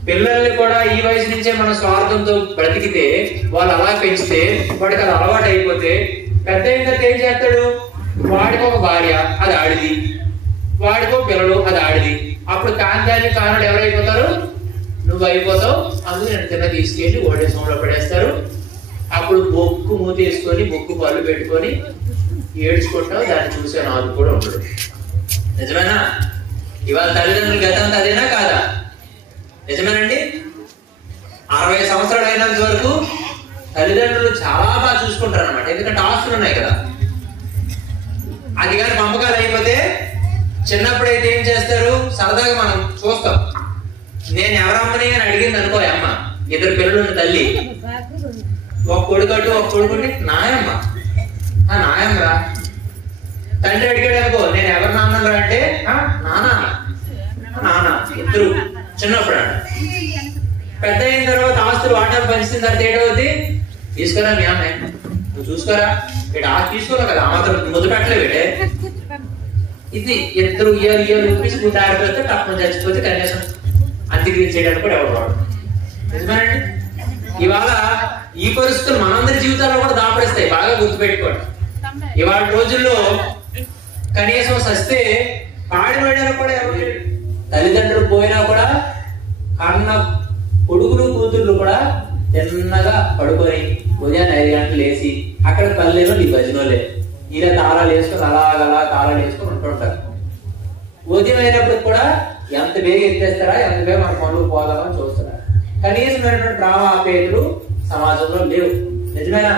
పిల్లల్ని కూడా ఈ వయసు నుంచే మన స్వార్థంతో బ్రతికితే, వాళ్ళు అలా పెంచితే, వాడికి అది అలవాటు అయిపోతే పెద్ద ఇంకా ఏం చేస్తాడు? వాడికో ఒక భార్య, అది ఆడిది, వాడికో పిల్లలు, అది ఆడిది. అప్పుడు కాంతాన్ని కానుడు ఎవరైపోతారు? నువ్వు అయిపోతావు. అందుకు నేను తిన్న తీసుకెళ్ళి ఓడేసంలో పడేస్తారు. అప్పుడు బొక్కు మూతి వేసుకొని, బొక్కు పళ్ళు పెట్టుకొని ఏడ్చుకుంటావు. దాన్ని చూసే నాకు కూడా ఉండడు. నిజమేనా? ఇవాళ తల్లిదండ్రులు గతంతా అదేనా కాదా? నిజమేనండి. 60 సంవత్సరాలు అయినంత వరకు తల్లిదండ్రులు చాలా బాగా చూసుకుంటారు అనమాట. ఎందుకంటే ఆస్తులు ఉన్నాయి కదా. అది కానీ పంపకాలు అయిపోతే చిన్నప్పుడైతే ఏం చేస్తారు? సరదాగా మనం చూస్తాం. నేను ఎవరమ్మని అని అడిగింది అనుకో అమ్మ, 2 పిల్లలు తల్లి, ఒక కొడుకట్టు ఒక కొడుకుంటే నాయమ్మ, నాయమ్మరా. తండ్రి అడిగాడు అనుకో, నేను ఎవరు నాన్నరా అంటే నాన్న, నాన్న ఇద్దరు చిన్నప్పుడు అంట. పెద్ద అయిన తర్వాత ఆస్తులు వాటాలు పంచిన తర్వాత ఏటవుద్ది, తీసుకురా మీ అమ్మాయి నువ్వు చూసుకోరా, ఇటు ఆస్తి తీసుకోరా కదా, ఆ మాత్రం ముద్దు పెట్టలేవేటే. ఇది ఇద్దరు ఇయర్ రూపీస్ 150 తప్పని చచ్చిపోతే కనీసం అంత్యక్రియడానికి కూడా ఎవరు వాడు. నిజమేనండి? ఇవాళ ఈ పరిస్థితులు మనందరి జీవితాల్లో కూడా దాపరిస్తాయి. బాగా గుర్తుపెట్టుకోండి. ఇవాళ రోజుల్లో కనీసం సస్తే పాడి పడినా కూడా ఎవరు, తల్లిదండ్రులు పోయినా కూడా కన్న కొడుకులు కూతుర్లు కూడా చిన్నగా పడుకొని ఉదయాన్నే 5 గంటలు లేచి అక్కడ పల్లెలో నీ భజనోలే ఇలా తాళాలు వేసుకొని అలాగలా తాళాలు వేసుకొని ఉంటుంటారు. ఉదయం అయినప్పుడు కూడా ఎంత బేగ ఎత్తేస్తారా, ఎంత బేగ మన పనులు పోదామని చూస్తున్నారు. కనీసమైనటువంటి రామ ఆపేతులు సమాజంలో లేవు. నిజమేనా?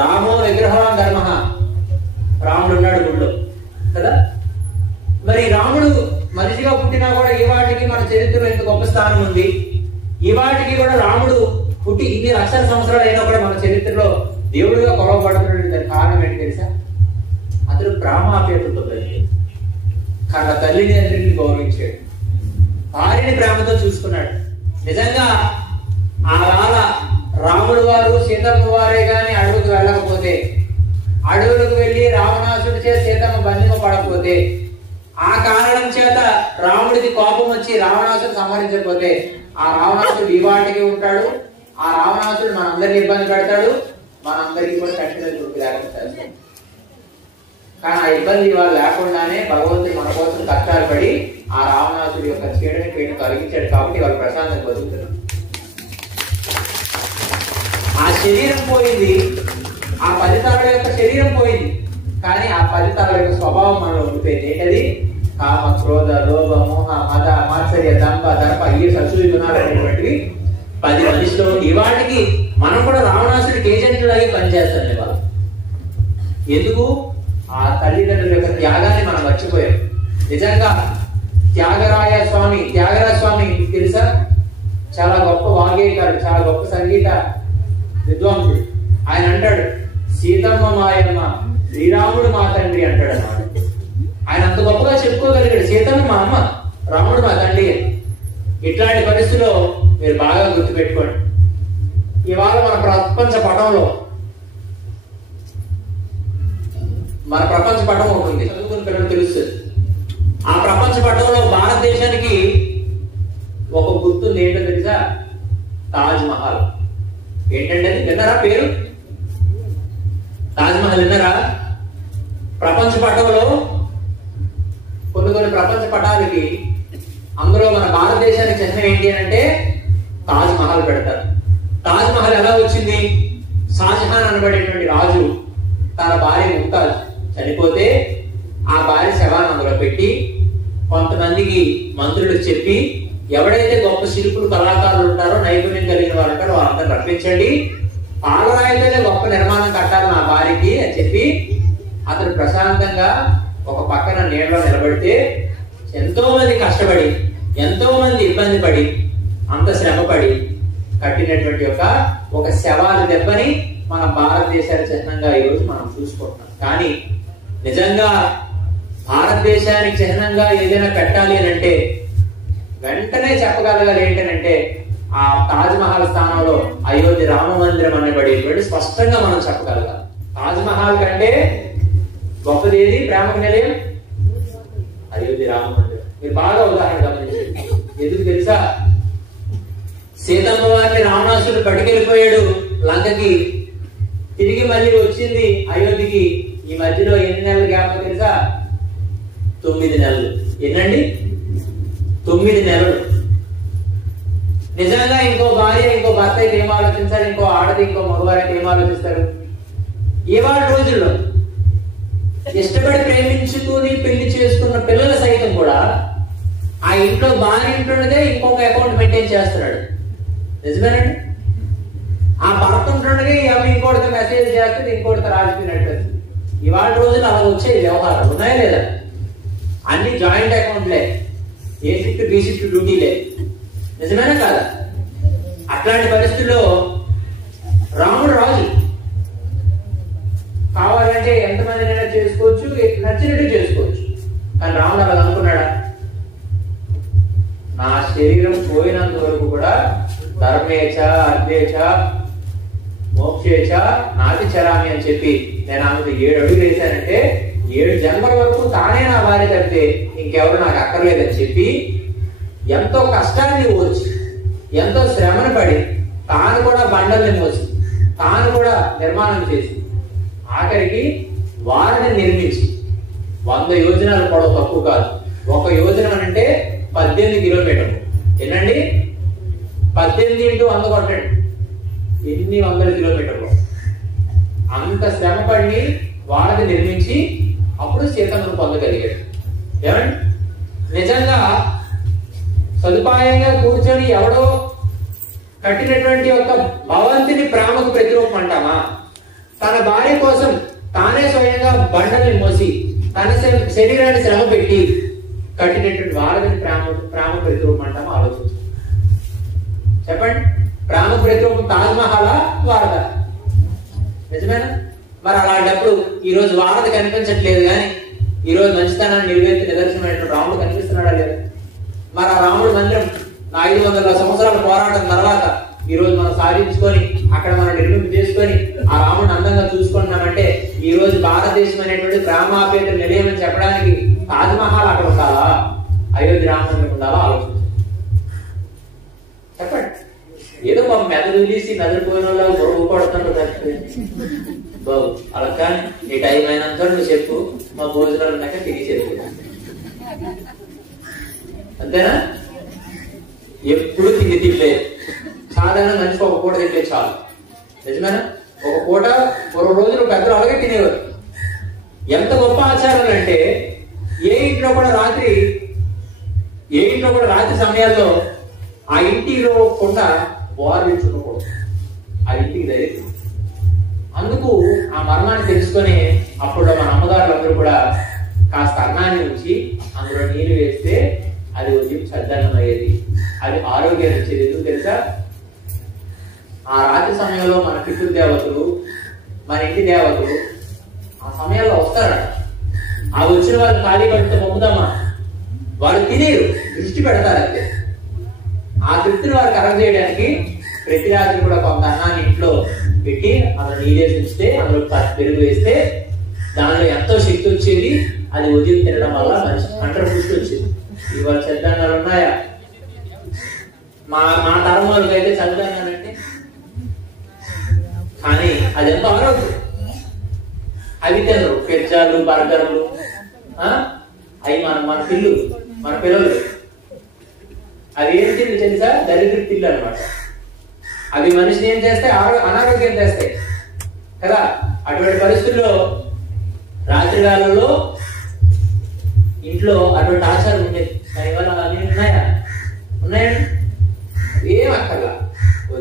రామో విగ్రహం ధర్మ, రాముడు ఉన్నాడు గుళ్ళో కదా. మరి రాముడు మనిషిగా పుట్టినా కూడా ఈ వాటికి మన చరిత్రలో ఎంత గొప్ప స్థానం ఉంది. ఈ వాటికి కూడా రాముడు పుట్టి ఇన్ని లక్షల సంవత్సరాలు అయినా కూడా మన చరిత్రలో దేవుడిగా కొలవబడుతున్నటువంటి దానికి కారణం ఏంటి తెలుసా? అతడు ప్రేమాపేతతో కన్న తల్లిని అందరినీ గౌరవించాడు, భార్యని ప్రేమతో చూసుకున్నాడు. నిజంగా ఆవేళ రాముడు వారు సీతమ్మ వారే గాని అడవులకు వెళ్ళకపోతే, అడవులకు వెళ్లి రావణాసుడి చేత సీతమ్మ బంధిమ పడకపోతే, ఆ కారణం చేత రాముడికి కోపం వచ్చి రావణాసుడు సంహరించకపోతే, ఆ రావణాసుడు ఈ వాటికి ఉంటాడు. ఆ రావణాసుడు మనందరినీ ఇబ్బంది పెడతాడు, మనందరికీ కూడా కట్టిన గుర్తు లేకుండా చేస్తాడు. కానీ ఆ ఇబ్బంది ఇవాళ లేకుండానే భగవంతుడు మన కోసం కష్టాలు పడి ఆ రావణాసుడి యొక్క చీడని పీడను తొలగించాడు. కాబట్టి వాళ్ళు ప్రశాంతంగా బతుకుతున్నారు. ఆ శరీరం పోయింది, ఆ 10 తరాల యొక్క శరీరం పోయింది, కానీ ఆ 10 తరాల యొక్క స్వభావం మనలో ఉండిపోయింది. ఏంటది? కామ, క్రోధ, లోభ, మోహ, మద, మాత్సర్య, దంప, దర్ప, ఈ ససూరి గుణాలు అనేటువంటివి 10 మనిషిలో ఉండి వాటికి మనం కూడా రావణాసుడికి ఏజెంట్లాగే పనిచేస్తాం ఇవాళ. ఎందుకు? ఆ తల్లిదండ్రుల యొక్క త్యాగాన్ని మనం మర్చిపోయాం. నిజంగా త్యాగరాజ స్వామి తెలుసా? చాలా గొప్ప వాగ్గేయకారుడు, చాలా గొప్ప సంగీత విద్వాంసుడు. ఆయన అంటాడు, సీతమ్మ మాయమ్మ, శ్రీరాముడు మా తండ్రి అంటాడు అన్నమాట. ఆయన అంత గొప్పగా చెప్పుకోగలిగాడు, సీతమ్మ మా అమ్మ, రాముడు మా తండ్రి. ఇట్లాంటి పరిస్థితుల్లో మీరు బాగా గుర్తుపెట్టుకోండి. ఇవాళ మన ప్రపంచ పటం ఉంటుంది, చదువుకున్న పిల్లలు తెలుస్తుంది. ఆ ప్రపంచ పటంలో భారతదేశానికి ఒక గుర్తుంది. ఏంటో తెలుసా? తాజ్ మహల్. ఏంటంటే అది విన్నారా పేరు? తాజ్ మహల్ విన్నారా? ప్రపంచ పటంలో కొన్ని ప్రపంచ పటాలకి అందులో మన భారతదేశానికి చిహ్నం ఏంటి అంటే తాజ్ మహల్ పెడతారు. తాజ్ మహల్ ఎలా వచ్చింది? షాజహాన్ అనబడేటువంటి రాజు తన భార్య ముంతాజ్ చనిపోతే ఆ భార్య శవాన్ని అందులో పెట్టి కొంతమందికి మంత్రులకు చెప్పి, ఎవడైతే గొప్ప శిల్పులు కళాకారులు ఉంటారో, నైపుణ్యం కలిగిన వాళ్ళు ఉంటారో వాళ్ళందరూ రప్పించండి, పాలరాయితోనే గొప్ప నిర్మాణం కట్టాలి నా భార్యకి అని చెప్పి అతను ప్రశాంతంగా ఒక పక్కన నీళ్ళలో నిలబడితే ఎంతో మంది కష్టపడి, ఎంతో మంది ఇబ్బంది పడి, అంత శ్రమపడి కట్టినటువంటి ఒక శవాల దెబ్బని మన భారతదేశాల చిహ్నంగా ఈరోజు మనం చూసుకుంటున్నాం. కానీ నిజంగా భారతదేశానికి చిహ్నంగా ఏదైనా పెట్టాలి అని అంటే వెంటనే చెప్పగలగాలి ఏంటంటే ఆ తాజ్ మహల్ స్థానంలో అయోధ్య రామ మందిరం అనబడేటువంటి స్పష్టంగా మనం చెప్పగలగాలి. తాజ్ మహల్ కంటే గొప్పది ఏది? ప్రేమకు నిలయం అయోధ్య రామ మందిరం. మీరు బాగా ఉదాహరణ గమనించండి. ఎందుకు తెలుసా? సీతమ్మ వారిని రావణాసుడు పట్టుకెళ్ళిపోయాడు లంకకి, తిరిగి మళ్ళీ వచ్చింది అయోధ్యకి. ఈ మధ్యలో ఎన్ని నెలలు గ్యాప్ తెలుసా? 9 నెలలు. ఎన్నండి? 9 నెలలు. నిజంగా ఇంకో భార్య ఇంకో భర్త అయితే ఏం ఆలోచించాలి? ఇంకో ఆడది ఇంకో మగవారి అయితే ఏం ఆలోచిస్తారు? ఇవాళ రోజుల్లో ఇష్టపడి ప్రేమించుకుని పెళ్లి చేసుకున్న పిల్లల సైతం కూడా ఆ ఇంట్లో భార్య ఉంటుండదే ఇంకొక అకౌంట్ మెయింటైన్ చేస్తున్నాడు. నిజమేనండి? ఆ భర్త ఉంటుండగా అవి ఇంకోటితో మెసేజ్ చేస్తుంది, ఇంకోటితో రాసిపోయినట్టు. ఇవాళ రోజులు అలా వచ్చే వ్యవహారాలు ఉన్నాయా లేదా? అన్ని జాయింట్ అకౌంట్లే, ఏ షిఫ్ట్ బి షిఫ్ట్ డ్యూటీలే. నిజమేనా కాదా? అట్లాంటి పరిస్థితుల్లో రాముడు రాజు కావాలంటే ఎంతమందినైనా చేసుకోవచ్చు, నచ్చినట్టు చేసుకోవచ్చు. కానీ రాముడు అలా అనుకున్నాడా? శరీరం పోయినంత వరకు కూడా ధర్మేచ అర్ధేచ మోక్షేచ నాతి చరామి అని చెప్పి నేను ఆమెకు 7 అడుగులు వేశానంటే 7 జన్మల వరకు తానే నా భార్య తప్పితే ఇంకెవరు నాకు అక్కర్లేదని చెప్పి ఎంతో కష్టాన్ని ఓర్చి ఎంతో శ్రమను పడి తాను కూడా బండల్ని మోసి తాను కూడా నిర్మాణం చేసి ఆఖరికి వారిని నిర్మించి 100 యోజనాల పొడవు తక్కువ కాదు. 1 యోజన అంటే 18 కిలోమీటర్లు. ఎన్నండి 18 × 100 కొట్టండి, ఎన్ని వందల కిలోమీటర్లు. అంత శ్రమ పడి వాళ్ళని నిర్మించి అప్పుడు సీతమ్మను పొందగలిగాడు. ఏమండి నిజంగా సదుపాయంగా కూర్చొని ఎవడో కట్టినటువంటి ఒక భవంతిని ప్రేమకు ప్రతిరూపం అంటామా? తన భార్య కోసం తానే స్వయంగా బండల్ని మోసి తన శరీరాన్ని శ్రమ పెట్టి కట్టినటువంటి వాళ్ళని ప్రేమ ప్రతిరూపం అంటామా? ఆలోచించు చెప్పండి. ప్రేమ ప్రతిరూపం తాజ్మహల్ వారద నిజమేనా? మరి అలాంటప్పుడు ఈ రోజు వారద కనిపించట్లేదు, కానీ ఈ రోజు మంచితనాన్ని నిలువెత్తి నిదర్శనమైనటువంటి రాముడు కనిపిస్తున్నాడా లేదా? మరి ఆ రాముడు మందిరం 500 సంవత్సరాల పోరాటం తర్వాత ఈ రోజు మనం సాధించుకొని అక్కడ మనం నిర్మింపు చేసుకొని ఆ రాముడిని అందంగా చూసుకుంటున్నామంటే ఈ రోజు భారతదేశం అనేటువంటి ప్రేమాపేత నిలయం అని చెప్పడానికి తాజ్మహల్ అక్కడ ఉండాలా, అయోధ్య రామమందిరం ఉండాలా? ఆలోచించండి చెప్పండి. ఏదో మా మెదడు తీసి మెదడుపోయిన వాళ్ళు గొడవ కొడుతున్నారు బాబు. అలా కానీ నీ టైం అయినంత నువ్వు చెప్పు, మా భోజనాలు ఉన్నాక తిరిగి చెప్పు, అంతేనా? ఎప్పుడు తిండి తినలేదు. సాధారణ మనిషికి ఒక పూట తింటే చాలు. నిజమేనా? ఒక పూట 2 రోజులు పెద్దలు అలాగే తినేవారు. ఎంత గొప్ప ఆచారాలు అంటే ఏ ఇంట్లో కూడా రాత్రి సమయాల్లో ఆ ఇంటిలో కూడా బోర్లించుకోకూడదు. ఆ ఇంటికి ధైర్యం. అందుకు ఆ మర్మాన్ని తెలుసుకొని అప్పుడు మన అమ్మగారులందరూ కూడా కాస్త అన్నాన్ని ఉంచి అందులో నీళ్లు వేస్తే అది ఉదయం చద్దన్నం అయ్యేది, అది ఆరోగ్యాన్ని ఇచ్చేది. ఎందుకు తెలుసా? ఆ రాత్రి సమయంలో మన పితృదేవతలు మన ఇంటి దేవతలు ఆ సమయంలో వస్తారట. ఆ వచ్చిన వాళ్ళు ఖాళీ పడితే పంపుదామా? వాళ్ళు తినేరు, దృష్టి పెడతారు అంతే. ఆ తృప్తిని వారు కరెక్ట్ చేయడానికి ప్రతి రాత్రి కూడా కొంత అన్నాన్ని ఇంట్లో పెట్టి అందులో నీళ్ళేసి ఉంచితే అందులో పెరుగు వేస్తే దానిలో ఎంతో శక్తి వచ్చేది. అది ఉదయం తినడం వల్ల మనిషి కంట్రోల్ పుష్టి వచ్చేది. ఇవాళ చద్దన్నాలు ఉన్నాయా? మా తరం వాళ్ళకి అయితే చద్దన్నానంటే, కానీ అది ఎంతో ఆరోగ్యం. అవి తినరు, పిజ్జాలు బర్గర్లు అవి మన పిల్లలు అవి ఏం తిండి తెలుసా? దరిద్ర తిల్లు అనమాట. అవి మనిషిని ఏం చేస్తాయి? అనారోగ్యం చేస్తాయి కదా. అటువంటి పరిస్థితుల్లో రాత్రి కాలంలో ఇంట్లో అటువంటి ఆచారం ఉండేది. దానివల్ల అవి ఉన్నాయండి. ఏం అక్కర్లా,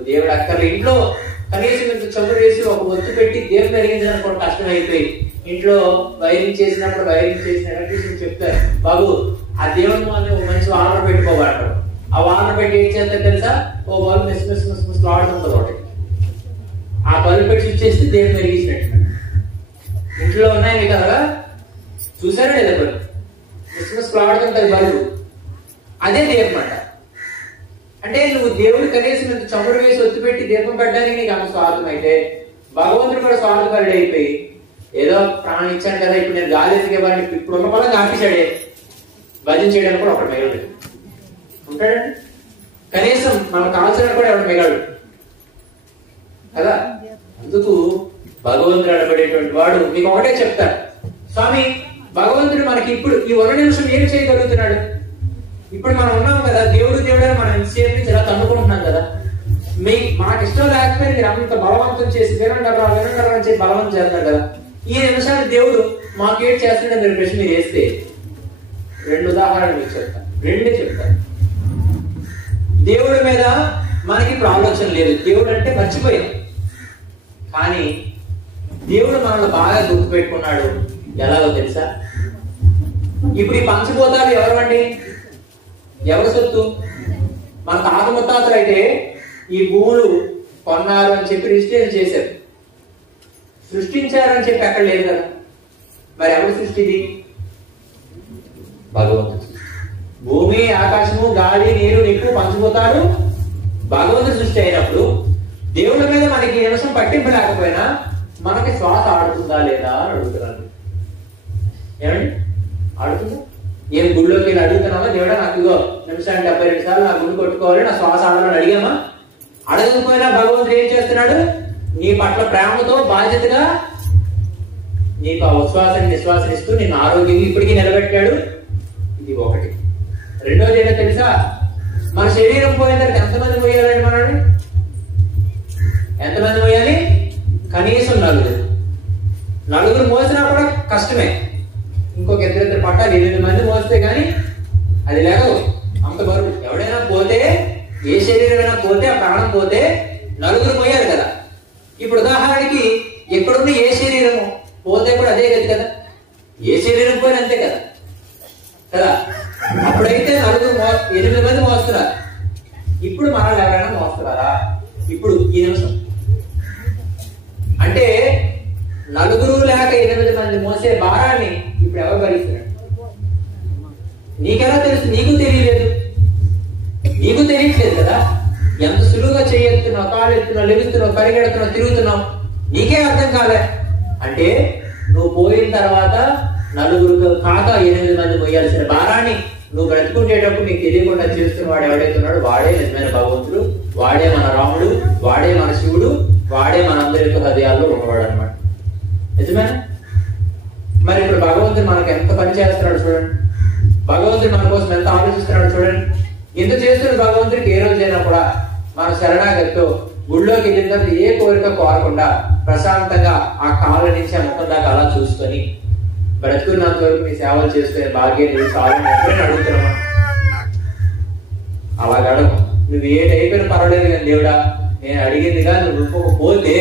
దేవుడు అక్కర్లే. ఇంట్లో కనీసం ఇంత చమురు వేసి ఒక ఒత్తు పెట్టి దేవుడు వెలిగించడానికి కూడా కష్టం అయిపోయి ఇంట్లో వైరింగ్ చేసినప్పుడు ఎలక్ట్రీషియన్ చెప్తారు, బాబు ఆ దేవుని మంచి వానర్ పెట్టుకోబడతారు. ఆ వానర్ పెట్టి ఏం చేస్తారు తెలుసా? ఓ బల్బు మిస్ ఆడుతుంది ఒకటి. ఆ బల్బు పెట్టి ఇచ్చేస్తే దేవుడు వెలిగించినట్టు. ఇంట్లో ఉన్నాయి కదా, చూసారా లేదా? బల్బు మిస్ ఆడుతుంటది బల్బు, అదే దీపం అంట. అంటే నువ్వు దేవుడు కనీసం ఇంత చమురు వేసి ఒత్తి పెట్టి దీపం పెట్టడానికి నీకు అంత స్వార్థం అయితే భగవంతుడు కూడా స్వార్థపరుడు అయిపోయి ఏదో ప్రాణం ఇచ్చాను కదా, ఇప్పుడు నేను గాలి ఎదిగే వాడిని ఇప్పుడు ఉన్న పొలం ఆపేశాడే, భజన చేయడానికి కూడా ఒకటి మిగలడు ఉంటాడండి. కనీసం మనకు కావాల్సిన కూడా ఎవరు మిగలడు కదా. అందుకు భగవంతుడు అడబడేటువంటి వాడు మీకు ఒకటే చెప్తాడు, స్వామి భగవంతుడు మనకి ఇప్పుడు ఈ 1 నిమిషం ఏం చేయగలుగుతున్నాడు? ఇప్పుడు మనం ఉన్నాం కదా, దేవుడు అని మనం ఇంతసేపు నుంచి ఇలా తన్నుకుంటున్నాం కదా. మాకు ఇష్టం లేకపోతే మీరు అంత బలవంతం చేసి వినండరా అని చెప్పి బలవంతం చేస్తారు కదా. ఈ నిమిషాలు దేవుడు మాకేం చేస్తాడని మీరు ప్రశ్న మీరు వేస్తే 2 ఉదాహరణలు మీకు చెప్తాను, 2 చెప్తాను. దేవుడి మీద మనకి ఇప్పుడు ఆలోచన లేదు, దేవుడు అంటే మర్చిపోయాం. కానీ దేవుడు మనల్ని బాగా గుర్తు పెట్టుకున్నాడు. ఎలాగో తెలుసా? ఇప్పుడు ఈ పంచభూతాలు ఎవరండి? ఎవరి సొత్తు? మన తాత ముత్తాతలు అయితే ఈ భూములు కొన్నారు అని చెప్పి రిజిస్ట్రేషన్ చేశారు, సృష్టించారని చెప్పి అక్కడ లేదు కదా. మరి ఎవరి సృష్టిది? భగవంతుడు. భూమి, ఆకాశము, గాలి, నీరు, నిప్పు, పంచభూతాలు భగవంతుడి సృష్టి అయినప్పుడు దేవుడి మీద మనకి నిమిషం పట్టింపు లేకపోయినా మనకి శ్వాస ఆడుతుందా లేదా అని అడుగుతున్నాను. ఏమండి, ఆడుతుందా? నేను గుళ్ళోకి వెళ్ళి అడుగుతున్నామా, దేవుడా నాకు ఇగో నిమిషానికి 72 సార్లు నా గుండు కొట్టుకోవాలి, నా శ్వాస ఆడాలని అడిగామా? అడగకపోయినా భగవంతుడు ఏం చేస్తున్నాడు? నీ పట్ల ప్రేమతో బాధ్యతగా నీకు ఆ ఉచ్ఛ్వాసాన్ని నిశ్వాసనిస్తూ నేను ఆరోగ్యం ఇప్పటికీ నిలబెట్టాడు. ఇది ఒకటి. రెండోది ఏంటో తెలుసా? మన శరీరం పోయిన తర్వాత ఎంతమంది పోయాలండి? మనల్ని ఎంతమంది పోయాలి? కనీసం 4. 4 మోసినా కూడా కష్టమే. ఇంకొక 2 పట్టాలి. 8 మంది మోస్తే గానీ అది లేకదు, అంత బరువు. ఎవడైనా పోతే, ఏ శరీరమైనా పోతే, ఆ ప్రాణం పోతే 4 పోయారు కదా. ఇప్పుడు ఉదాహరణకి ఎక్కడున్న ఏ శరీరము పోతే కూడా అదే గది కదా. ఏ శరీరం పోయిన అంతే కదా కదా. అప్పుడైతే 8 మంది మోస్తున్నారు. ఇప్పుడు మనల్ని ఎవరైనా మోస్తున్నారా? ఇప్పుడు ఈ నిమిషం అంటే 4 లేక 8 మంది మోసే భారాన్ని ఇప్పుడు ఎవరు భరిస్తున్నాడు? నీకెలా తెలుసు? నీకు తెలియలేదు, నీకు తెలియట్లేదు కదా. ఎంత సులువుగా చేయెత్తున్నావు, కాలు ఎత్తున్నావు, లెగుస్తున్నావు, పరిగెడుతున్నావు, తిరుగుతున్నావు, నీకే అర్థం కాలే. అంటే నువ్వు పోయిన తర్వాత 4 కాక 8 మంది మోయాల్సిన భారాన్ని నువ్వు బ్రతుకుంటేటప్పుడు నీకు తెలియకుండా చేస్తున్న వాడు ఎవడైతున్నాడు? వాడే నిజమైన భగవంతుడు, వాడే మన రాముడు, వాడే మన శివుడు, వాడే మనందరి యొక్క హృదయాల్లో ఉన్నవాడు అనమాట. నిజమేనా? మరి ఇప్పుడు భగవంతుడు మనకు ఎంత పని చేస్తున్నాడు చూడండి. భగవంతుడు మన కోసం ఎంత ఆలోచిస్తున్నాడు చూడండి. ఎంత చేస్తున్నాడు భగవంతుడికి. ఏ రోజైనా కూడా మన శరణాగతితో గుళ్ళోకి వెళ్ళిన తర్వాత ఏ కోరిక కోరకుండా ప్రశాంతంగా ఆ కాళ్ళ నుంచి ఆ ముఖం దాకా అలా చూసుకొని బ్రతుకున్నంత వరకు నీ సేవలు చేసుకునే భాగ్యం నువ్వు చాలా ఎప్పుడైనా అడుగుతున్నావా? అలా అడగవు. నువ్వు ఏ టైప్ అయినా పర్వాలేదు కానీ దేవుడా నేను అడిగిందిగా నువ్వు పోతే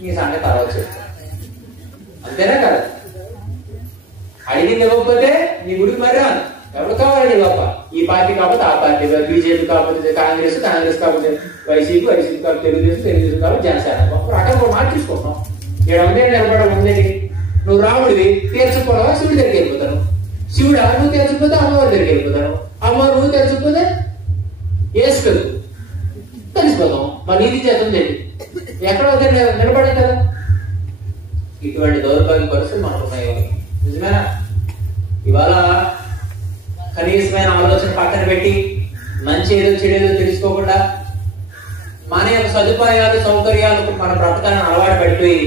నీ సంగతి తర్వాత చెప్తా. అంతేనా కదా? అడిగింది ఇవ్వకపోతే నీ గుడికి మరి రాను. ఎవరు కావాలి గొప్ప? ఈ పార్టీ కాకపోతే ఆ పార్టీ, బీజేపీ కాకపోతే కాంగ్రెస్ కాకపోతే వైసీపీ కాకపోతే తెలుగుదేశం కాకపోతే జనసేన. అక్కడ మార్చేసుకుంటాం. 7 నిలబడడం ఉండేది. నువ్వు రాముడివి, తీర్చుకోవడం శివుడి దగ్గరికి వెళ్ళిపోతాను. శివుడా నువ్వు తెరచకపోతే అమ్మవారి దగ్గరికి వెళ్ళిపోతాను. అమ్మవారు నువ్వు తెరచకపోతే వేసుకోదు, తెలిసిపోతాం. మరి ఇది చేతం తెలియదు. ఎక్కడ నిలబడే కదా. ఇటువంటి దౌర్భాగ్య పరిస్థితులు మనకు ఉన్నాయి. నిజమేనా? ఇవాళ కనీసమైన ఆలోచన పక్కన పెట్టి మంచి ఏదో చెడేదో తెలుసుకోకుండా మన యొక్క సదుపాయాలు సౌకర్యాలు మన బ్రతకాలను అలవాటు పడిపోయి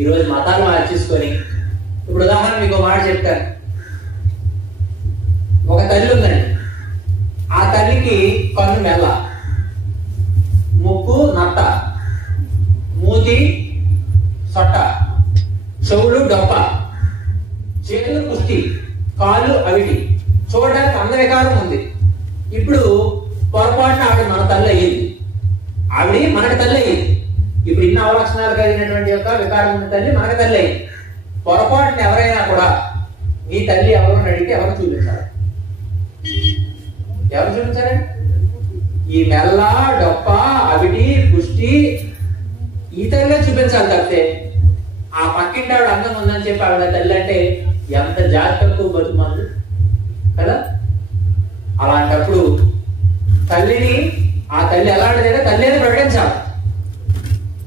ఈరోజు మతాలు మార్చేసుకొని, ఇప్పుడు ఉదాహరణ మీకు మాట చెప్తాను. ఒక తల్లి ఉందండి. ఆ తల్లికి కన్ను మెల్ల, ముక్కు నట్ట, మూతి సొట్ట, చెవులు డొప్ప, చేతులు కుష్టి, కాళ్ళు అవిటి, చూడడానికి అందరికారం ఉంది. ఇప్పుడు పొరపాటున ఆవిడ మన తల్లి అయ్యింది. ఆవిడ మనకి తల్లి అయ్యింది. ఇప్పుడు ఇన్ని అవలక్షణాలు కలిగినటువంటి యొక్క వికారం ఉన్న తల్లి మనకి తల్లి అయ్యింది. పొరపాటున ఎవరైనా కూడా నీ తల్లి ఎవరు అడిగితే ఎవరు చూపించాలి? ఎవరు చూపించారండి? ఈ మెల్ల, డొప్ప, అవిటి, పుష్టి ఈ తల్లిగా చూపించాలి తప్పితే ఆ పక్కింటి ఆవిడ అందం ఉందని చెప్పి ఆవిడ తల్లి అంటే ఎంత జాగ్రత్తకు బతుకుమంది కదా. అలాంటప్పుడు తల్లిని, ఆ తల్లి ఎలాంటిదైనా తల్లి అని ప్రకటించాలి.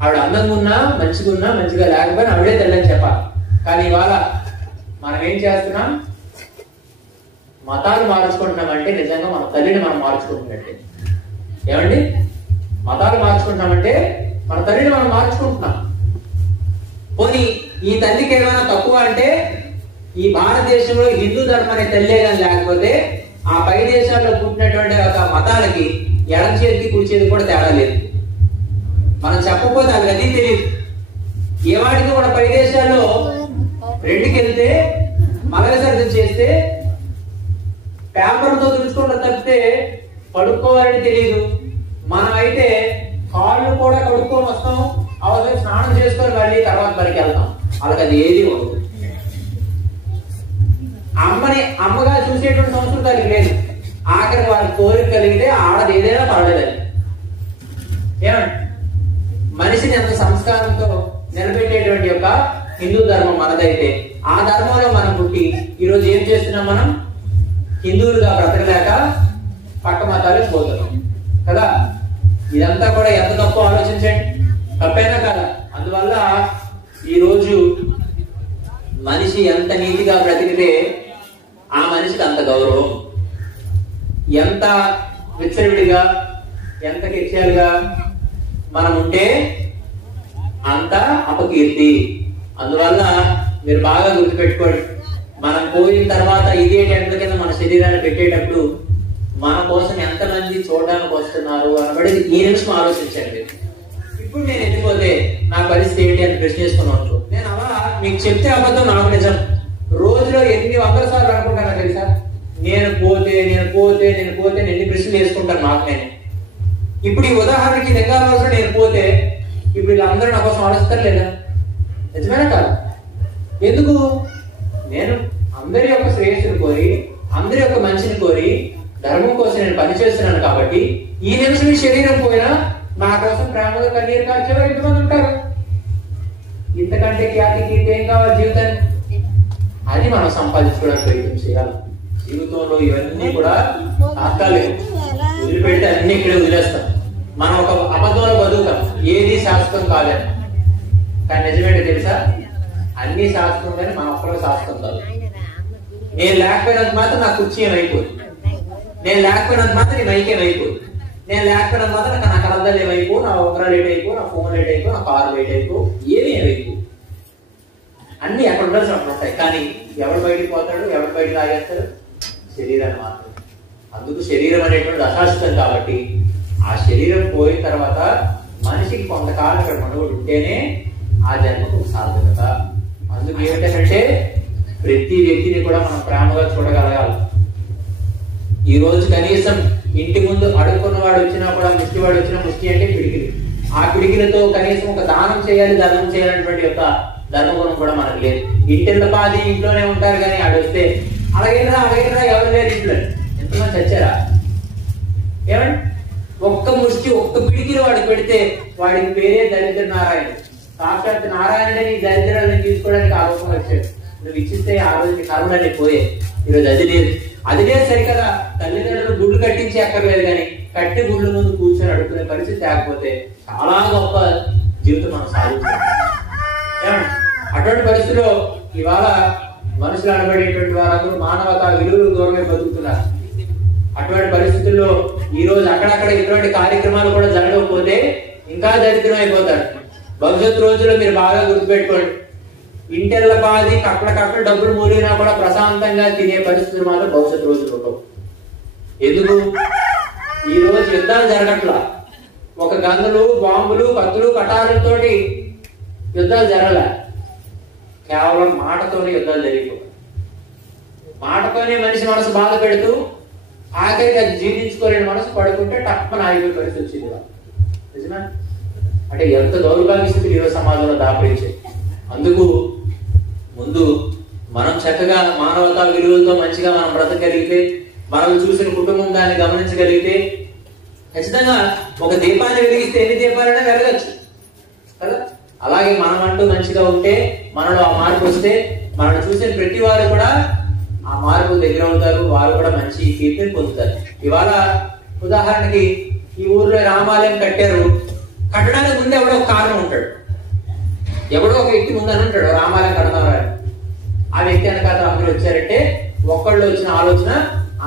ఆవిడ అందంగా ఉన్నా, మంచిగా లేకపోయినా ఆవిడే తల్లి అని చెప్పాలి. కానీ ఇవాళ మనం ఏం చేస్తున్నాం? మతాలు మార్చుకుంటున్నామంటే నిజంగా మన తల్లిని మనం మార్చుకుంటున్నట్టే. ఏమండి? మతాలు మార్చుకుంటున్నామంటే మన తల్లిని మనం మార్చుకుంటున్నాం. పోనీ ఈ తల్లికి ఏమైనా తక్కువ అంటే ఈ భారతదేశంలో హిందూ ధర్మం అనే తల్లే కానీ లేకపోతే ఆ పై దేశాల్లో పుట్టినటువంటి ఒక మతాలకి ఎడం చేతికి కుడి చేతికి కూడా తేడా లేదు. మనం చెప్పకపోతే అది అది తెలియదు. ఏ వాటికి కూడా పై దేశాల్లో 2కి వెళ్తే మల విసర్జన చేస్తే పేపర్తో తుడుచుకోవడం తప్పితే కడుక్కోవాలని తెలియదు. మనం అయితే కాళ్ళు కూడా కడుక్కొని వస్తాం, అవసరం స్నానం చేసుకొని మళ్ళీ తర్వాత పనికి వెళ్తాం. వాళ్ళకి అది ఏది ఉండదు. అమ్మగా చూసేటువంటి సంస్కృతి లేదు. ఆఖరికి వారి కోరిక కలిగితే ఆడది ఏదైనా పర్వాలేదని. ఏమండి? మనిషిని ఎంత సంస్కారంతో నిలబెట్టేటువంటి యొక్క హిందూ ధర్మం మనదైతే ఆ ధర్మంలో మనం పుట్టి ఈరోజు ఏం చేస్తున్నాం? మనం హిందువులుగా బ్రతకలేక పక్క మతాలకు పోతున్నాం కదా. ఇదంతా కూడా ఎంత తప్పు ఆలోచించండి, తప్పైనా కదా. అందువల్ల ఈరోజు మనిషి ఎంత నీతిగా బ్రతికితే ఆ మనిషికి అంత గౌరవం, ఎంత విచ్చలవిడిగా ఎంత కిచ్చాలుగా మనం ఉంటే అంత అపకీర్తి. అందువల్ల మీరు బాగా గుర్తుపెట్టుకోండి, మనం పోయిన తర్వాత ఇదే టెంట్ల కింద మన శరీరాన్ని పెట్టేటప్పుడు మన కోసం ఎంతమంది చూడడానికి వస్తున్నారు అనబడి ఈ నిమిషం ఆలోచించండి. ఇప్పుడు నేను వెళ్ళిపోతే నా పరిస్థితి ఏంటి అని ప్రశ్నిస్తున్నాను. నేను అలా మీకు చెప్తే అబద్ధం, నాకు నిజం. రోజులో ఎన్ని వందల సార్లు అనుకుంటానా తెలుసా? నేను పోతే ఎన్ని ప్రశ్నలు వేసుకుంటాను నాకు నేను. ఇప్పుడు ఈ ఉదాహరణకి లింగాల నేను పోతే ఇప్పుడు వీళ్ళందరూ నా కోసం ఆలోచిస్తారు లేదా? నిజమేనా కాదు? ఎందుకు? నేను అందరి యొక్క శ్రేయస్సును కోరి, అందరి యొక్క మంచిని కోరి, ధర్మం కోసం నేను పనిచేస్తున్నాను కాబట్టి ఈ నిమిషం ఈ శరీరం పోయినా నా కోసం ప్రేమగా కన్నీరు కార్చేవారు ఎంతమంది ఉంటారు? ఇంతకంటే ఖ్యాతికి ఏం కావాలి జీవితాన్ని? అది మనం సంపాదించుకోవడానికి ప్రయత్నం చేయాలి. జీవితంలో ఇవన్నీ కూడా తాత్కాలికం, వదిలిపెడితే అన్ని ఇక్కడే వదిలేస్తాం. మనం ఒక అబద్ధంలో బతుకుతాం, ఏది శాశ్వతం కాదని. కానీ నిజమేంటి తెలుసా? అన్ని శాశ్వతం కానీ మనం ఒక్కడే శాశ్వతం కాదు. నేను లేకపోయినంత మాత్రం నా కుర్చీ ఏమైపోదు, నేను లేకపోయినంత మాత్రం నీ మైక్ ఏమైపోదు, నేను లేకపోయినంత మాత్రం నా కలద్దాలు ఏమైపో, నా ఉంగరాలు లేట్ అయిపో, నా ఫోన్ లేట్ అయిపో, నా కారు లేట్ అయిపో, ఏమి ఏమైపో. అన్ని ఎక్కడ ఉండాల్సి అక్కడ ఉంటాయి. కానీ ఎవడు బయటికి పోతాడు, ఎవడు బయటకు లాగేస్తాడు? శరీరాన్ని మాత్రం. అందుకు శరీరం అనేటువంటి అశాశ్వతం కాబట్టి ఆ శరీరం పోయిన తర్వాత మనిషికి కొంతకాలం ఇక్కడ మనుగోడు ఉంటేనే ఆ జన్మకు సార్థకత. అందుకు ఏమిటంటే ప్రతి వ్యక్తిని కూడా మనం ప్రేమగా చూడగలగాలి. ఈ రోజు కనీసం ఇంటి ముందు అడుక్కున్నవాడు వచ్చినా కూడా ముష్టివాడు వచ్చినా, ముష్టి అంటే పిడికిలి, ఆ పిడికిలతో కనీసం ఒక దానం చేయాలి, ధర్మం చేయాలనేటువంటి యొక్క ధర్మగుణం కూడా మనకు లేదు. ఇంటింత పాది ఇంట్లోనే ఉంటారు కానీ ఆడు వస్తే అలాగైనా ఎవరు లేరు ఇంట్లో. ఎంతమంది చచ్చారా? ఏమండి? ఒక్క ముష్టి ఒక్క పిడికిలు వాడు పెడితే వాడికి పేరే దరిద్ర నారాయణ. సాక్షాత్ నారాయణుడే నీ దరిద్రాలను తీసుకోవడానికి ఆలోచన వచ్చాడు. నువ్వు ఇచ్చిస్తే ఆ రోజు నీ కరువులన్నీ పోయే. ఈరోజు అది లేదు. అది లేదు సరికదా, తల్లిదండ్రులు గుడ్లు కట్టించి అక్కర్లేదు కానీ కట్టి గుడ్ల ముందు కూర్చొని అడుగుకునే పరిస్థితి లేకపోతే చాలా గొప్ప జీవితం మనం సాధించాలి. ఏమండి? అటువంటి పరిస్థితిలో ఇవాళ మనుషులు అనబడేటువంటి వారందరూ మానవతా విలువలు దూరమే బతుకుతున్నారు. అటువంటి పరిస్థితుల్లో ఈ రోజు అక్కడక్కడ ఇటువంటి కార్యక్రమాలు కూడా జరగకపోతే ఇంకా దరిద్రం అయిపోతారు. భవిష్యత్తు రోజుల్లో మీరు బాగా గుర్తుపెట్టుకోండి, ఇంటెళ్ళ పాది కక్కడ డబ్బులు మూలినా కూడా ప్రశాంతంగా తినే పరిస్థితులు మాత్రం భవిష్యత్తు రోజులు ఉండవు. ఎందుకు? ఈ రోజు యుద్ధాలు జరగట్లా. ఒక గన్నులు, బాంబులు, కత్తులు, కటారులతోటి యుద్ధాలు జరగలే. కేవలం మాటతోనే యుద్ధాలు జరిగిపోతాయి. మాటతోనే మనిషి మనసు బాధ పెడుతూ ఆఖరికి అది జీర్ణించుకోలేని మనసు పడుకుంటే టప్పన ఆగిపోయే పరిస్థితి వచ్చింది. నిజమే? అంటే ఎంత దౌర్భాగ్య స్థితి ఈరోజు సమాజంలో దాపరించాయి. అందుకు ముందు మనం చక్కగా మానవతా విలువలతో మంచిగా మనం బ్రతకగలిగితే, మనం చూసిన కుటుంబం దాన్ని గమనించగలిగితే, ఖచ్చితంగా ఒక దీపాన్ని వెలిగిస్తే ఎన్ని దీపాలైనా వెలగచ్చు కదా. అలాగే మనం అంటూ మంచిగా ఉంటే, మనలో ఆ మార్పు వస్తే, మనం చూసిన ప్రతి వారు కూడా ఆ మార్పు దగ్గర అవుతారు. వారు కూడా మంచి కీర్తిని పొందుతారు. ఇవాళ ఉదాహరణకి ఈ ఊర్లో రామాలయం కట్టారు. కట్టడానికి ముందు ఎవడో ఒక కారణం ఉంటాడు, ఎవడో ఒక వ్యక్తి ముందని ఉంటాడు రామాలయం కడతారు. ఆ వ్యక్తి వెనకాల అందరూ వచ్చారంటే ఒక్కళ్ళు వచ్చిన ఆలోచన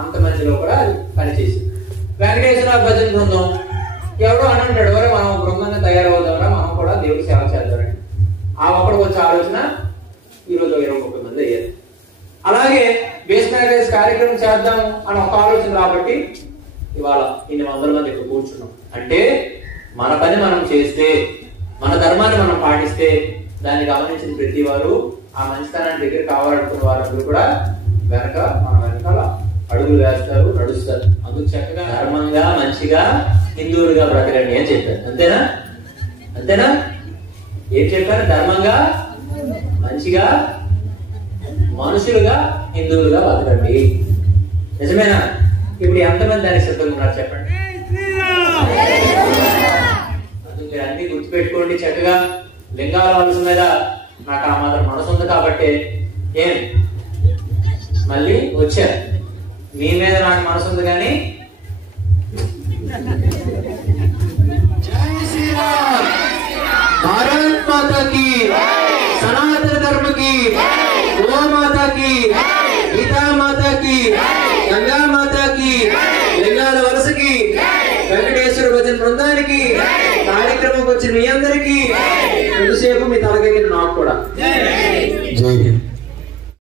అంత మందిలో కూడా పనిచేసి వెంకటేశ్వర భజన బృందం ఎవడో అని అంటాడు, ఎవరో మనం బృందంగా తయారవుతామరా, మనం కూడా దేవుడి సేవ చేద్దామని. ఆ ఒక్కడికి వచ్చే ఆలోచన ఈరోజు 20-30 మంది అయ్యారు. అలాగే బేస్ మ్యారేజ్ కార్యక్రమం చేద్దాం అని ఒక ఆలోచన కాబట్టి ఇవాళ ఇన్ని 100 మంది ఇక్కడ కూర్చున్నాం. అంటే మన పని మనం చేస్తే, మన ధర్మాన్ని మనం పాటిస్తే, దాన్ని గమనించిన ప్రతి వారు ఆ మంచితనాన్ని దగ్గర కావాలనుకున్న వారందరూ కూడా మన వెనకాల అడుగులు వేస్తారు, నడుస్తారు. అందుకు చక్కగా ధర్మంగా మంచిగా హిందువులుగా బ్రతకండి అని చెప్పారు. అంతేనా? అంతేనా? ఏం చెప్పారు? ధర్మంగా మంచిగా మనుషులుగా హిందువులుగా బతకండి. నిజమేనా? ఇప్పుడు ఎంతమంది దానికి సిద్ధంగా ఉన్నారు చెప్పండి. అందుకు మీరు అన్ని గుర్తుపెట్టుకోండి. చక్కగా లింగాల మనసు మీద నాకు ఆ మాత్రం మనసు ఉంది కాబట్టి ఏం మళ్ళీ వచ్చారు. మీ మీద నాకు మనసు ఉంది కానీ भारत माता की, सनातन धर्म की, गौ माता की, गीता माता की, गंगा माता की, लिंगाల వలసకి, వెంకటేశ్వర భజన బృందానికి, కార్యక్రమం వచ్చిన మీ అందరికీ ఎంతసేపు మీ తలకెక్కిన నాకు కూడా. జై హింద్.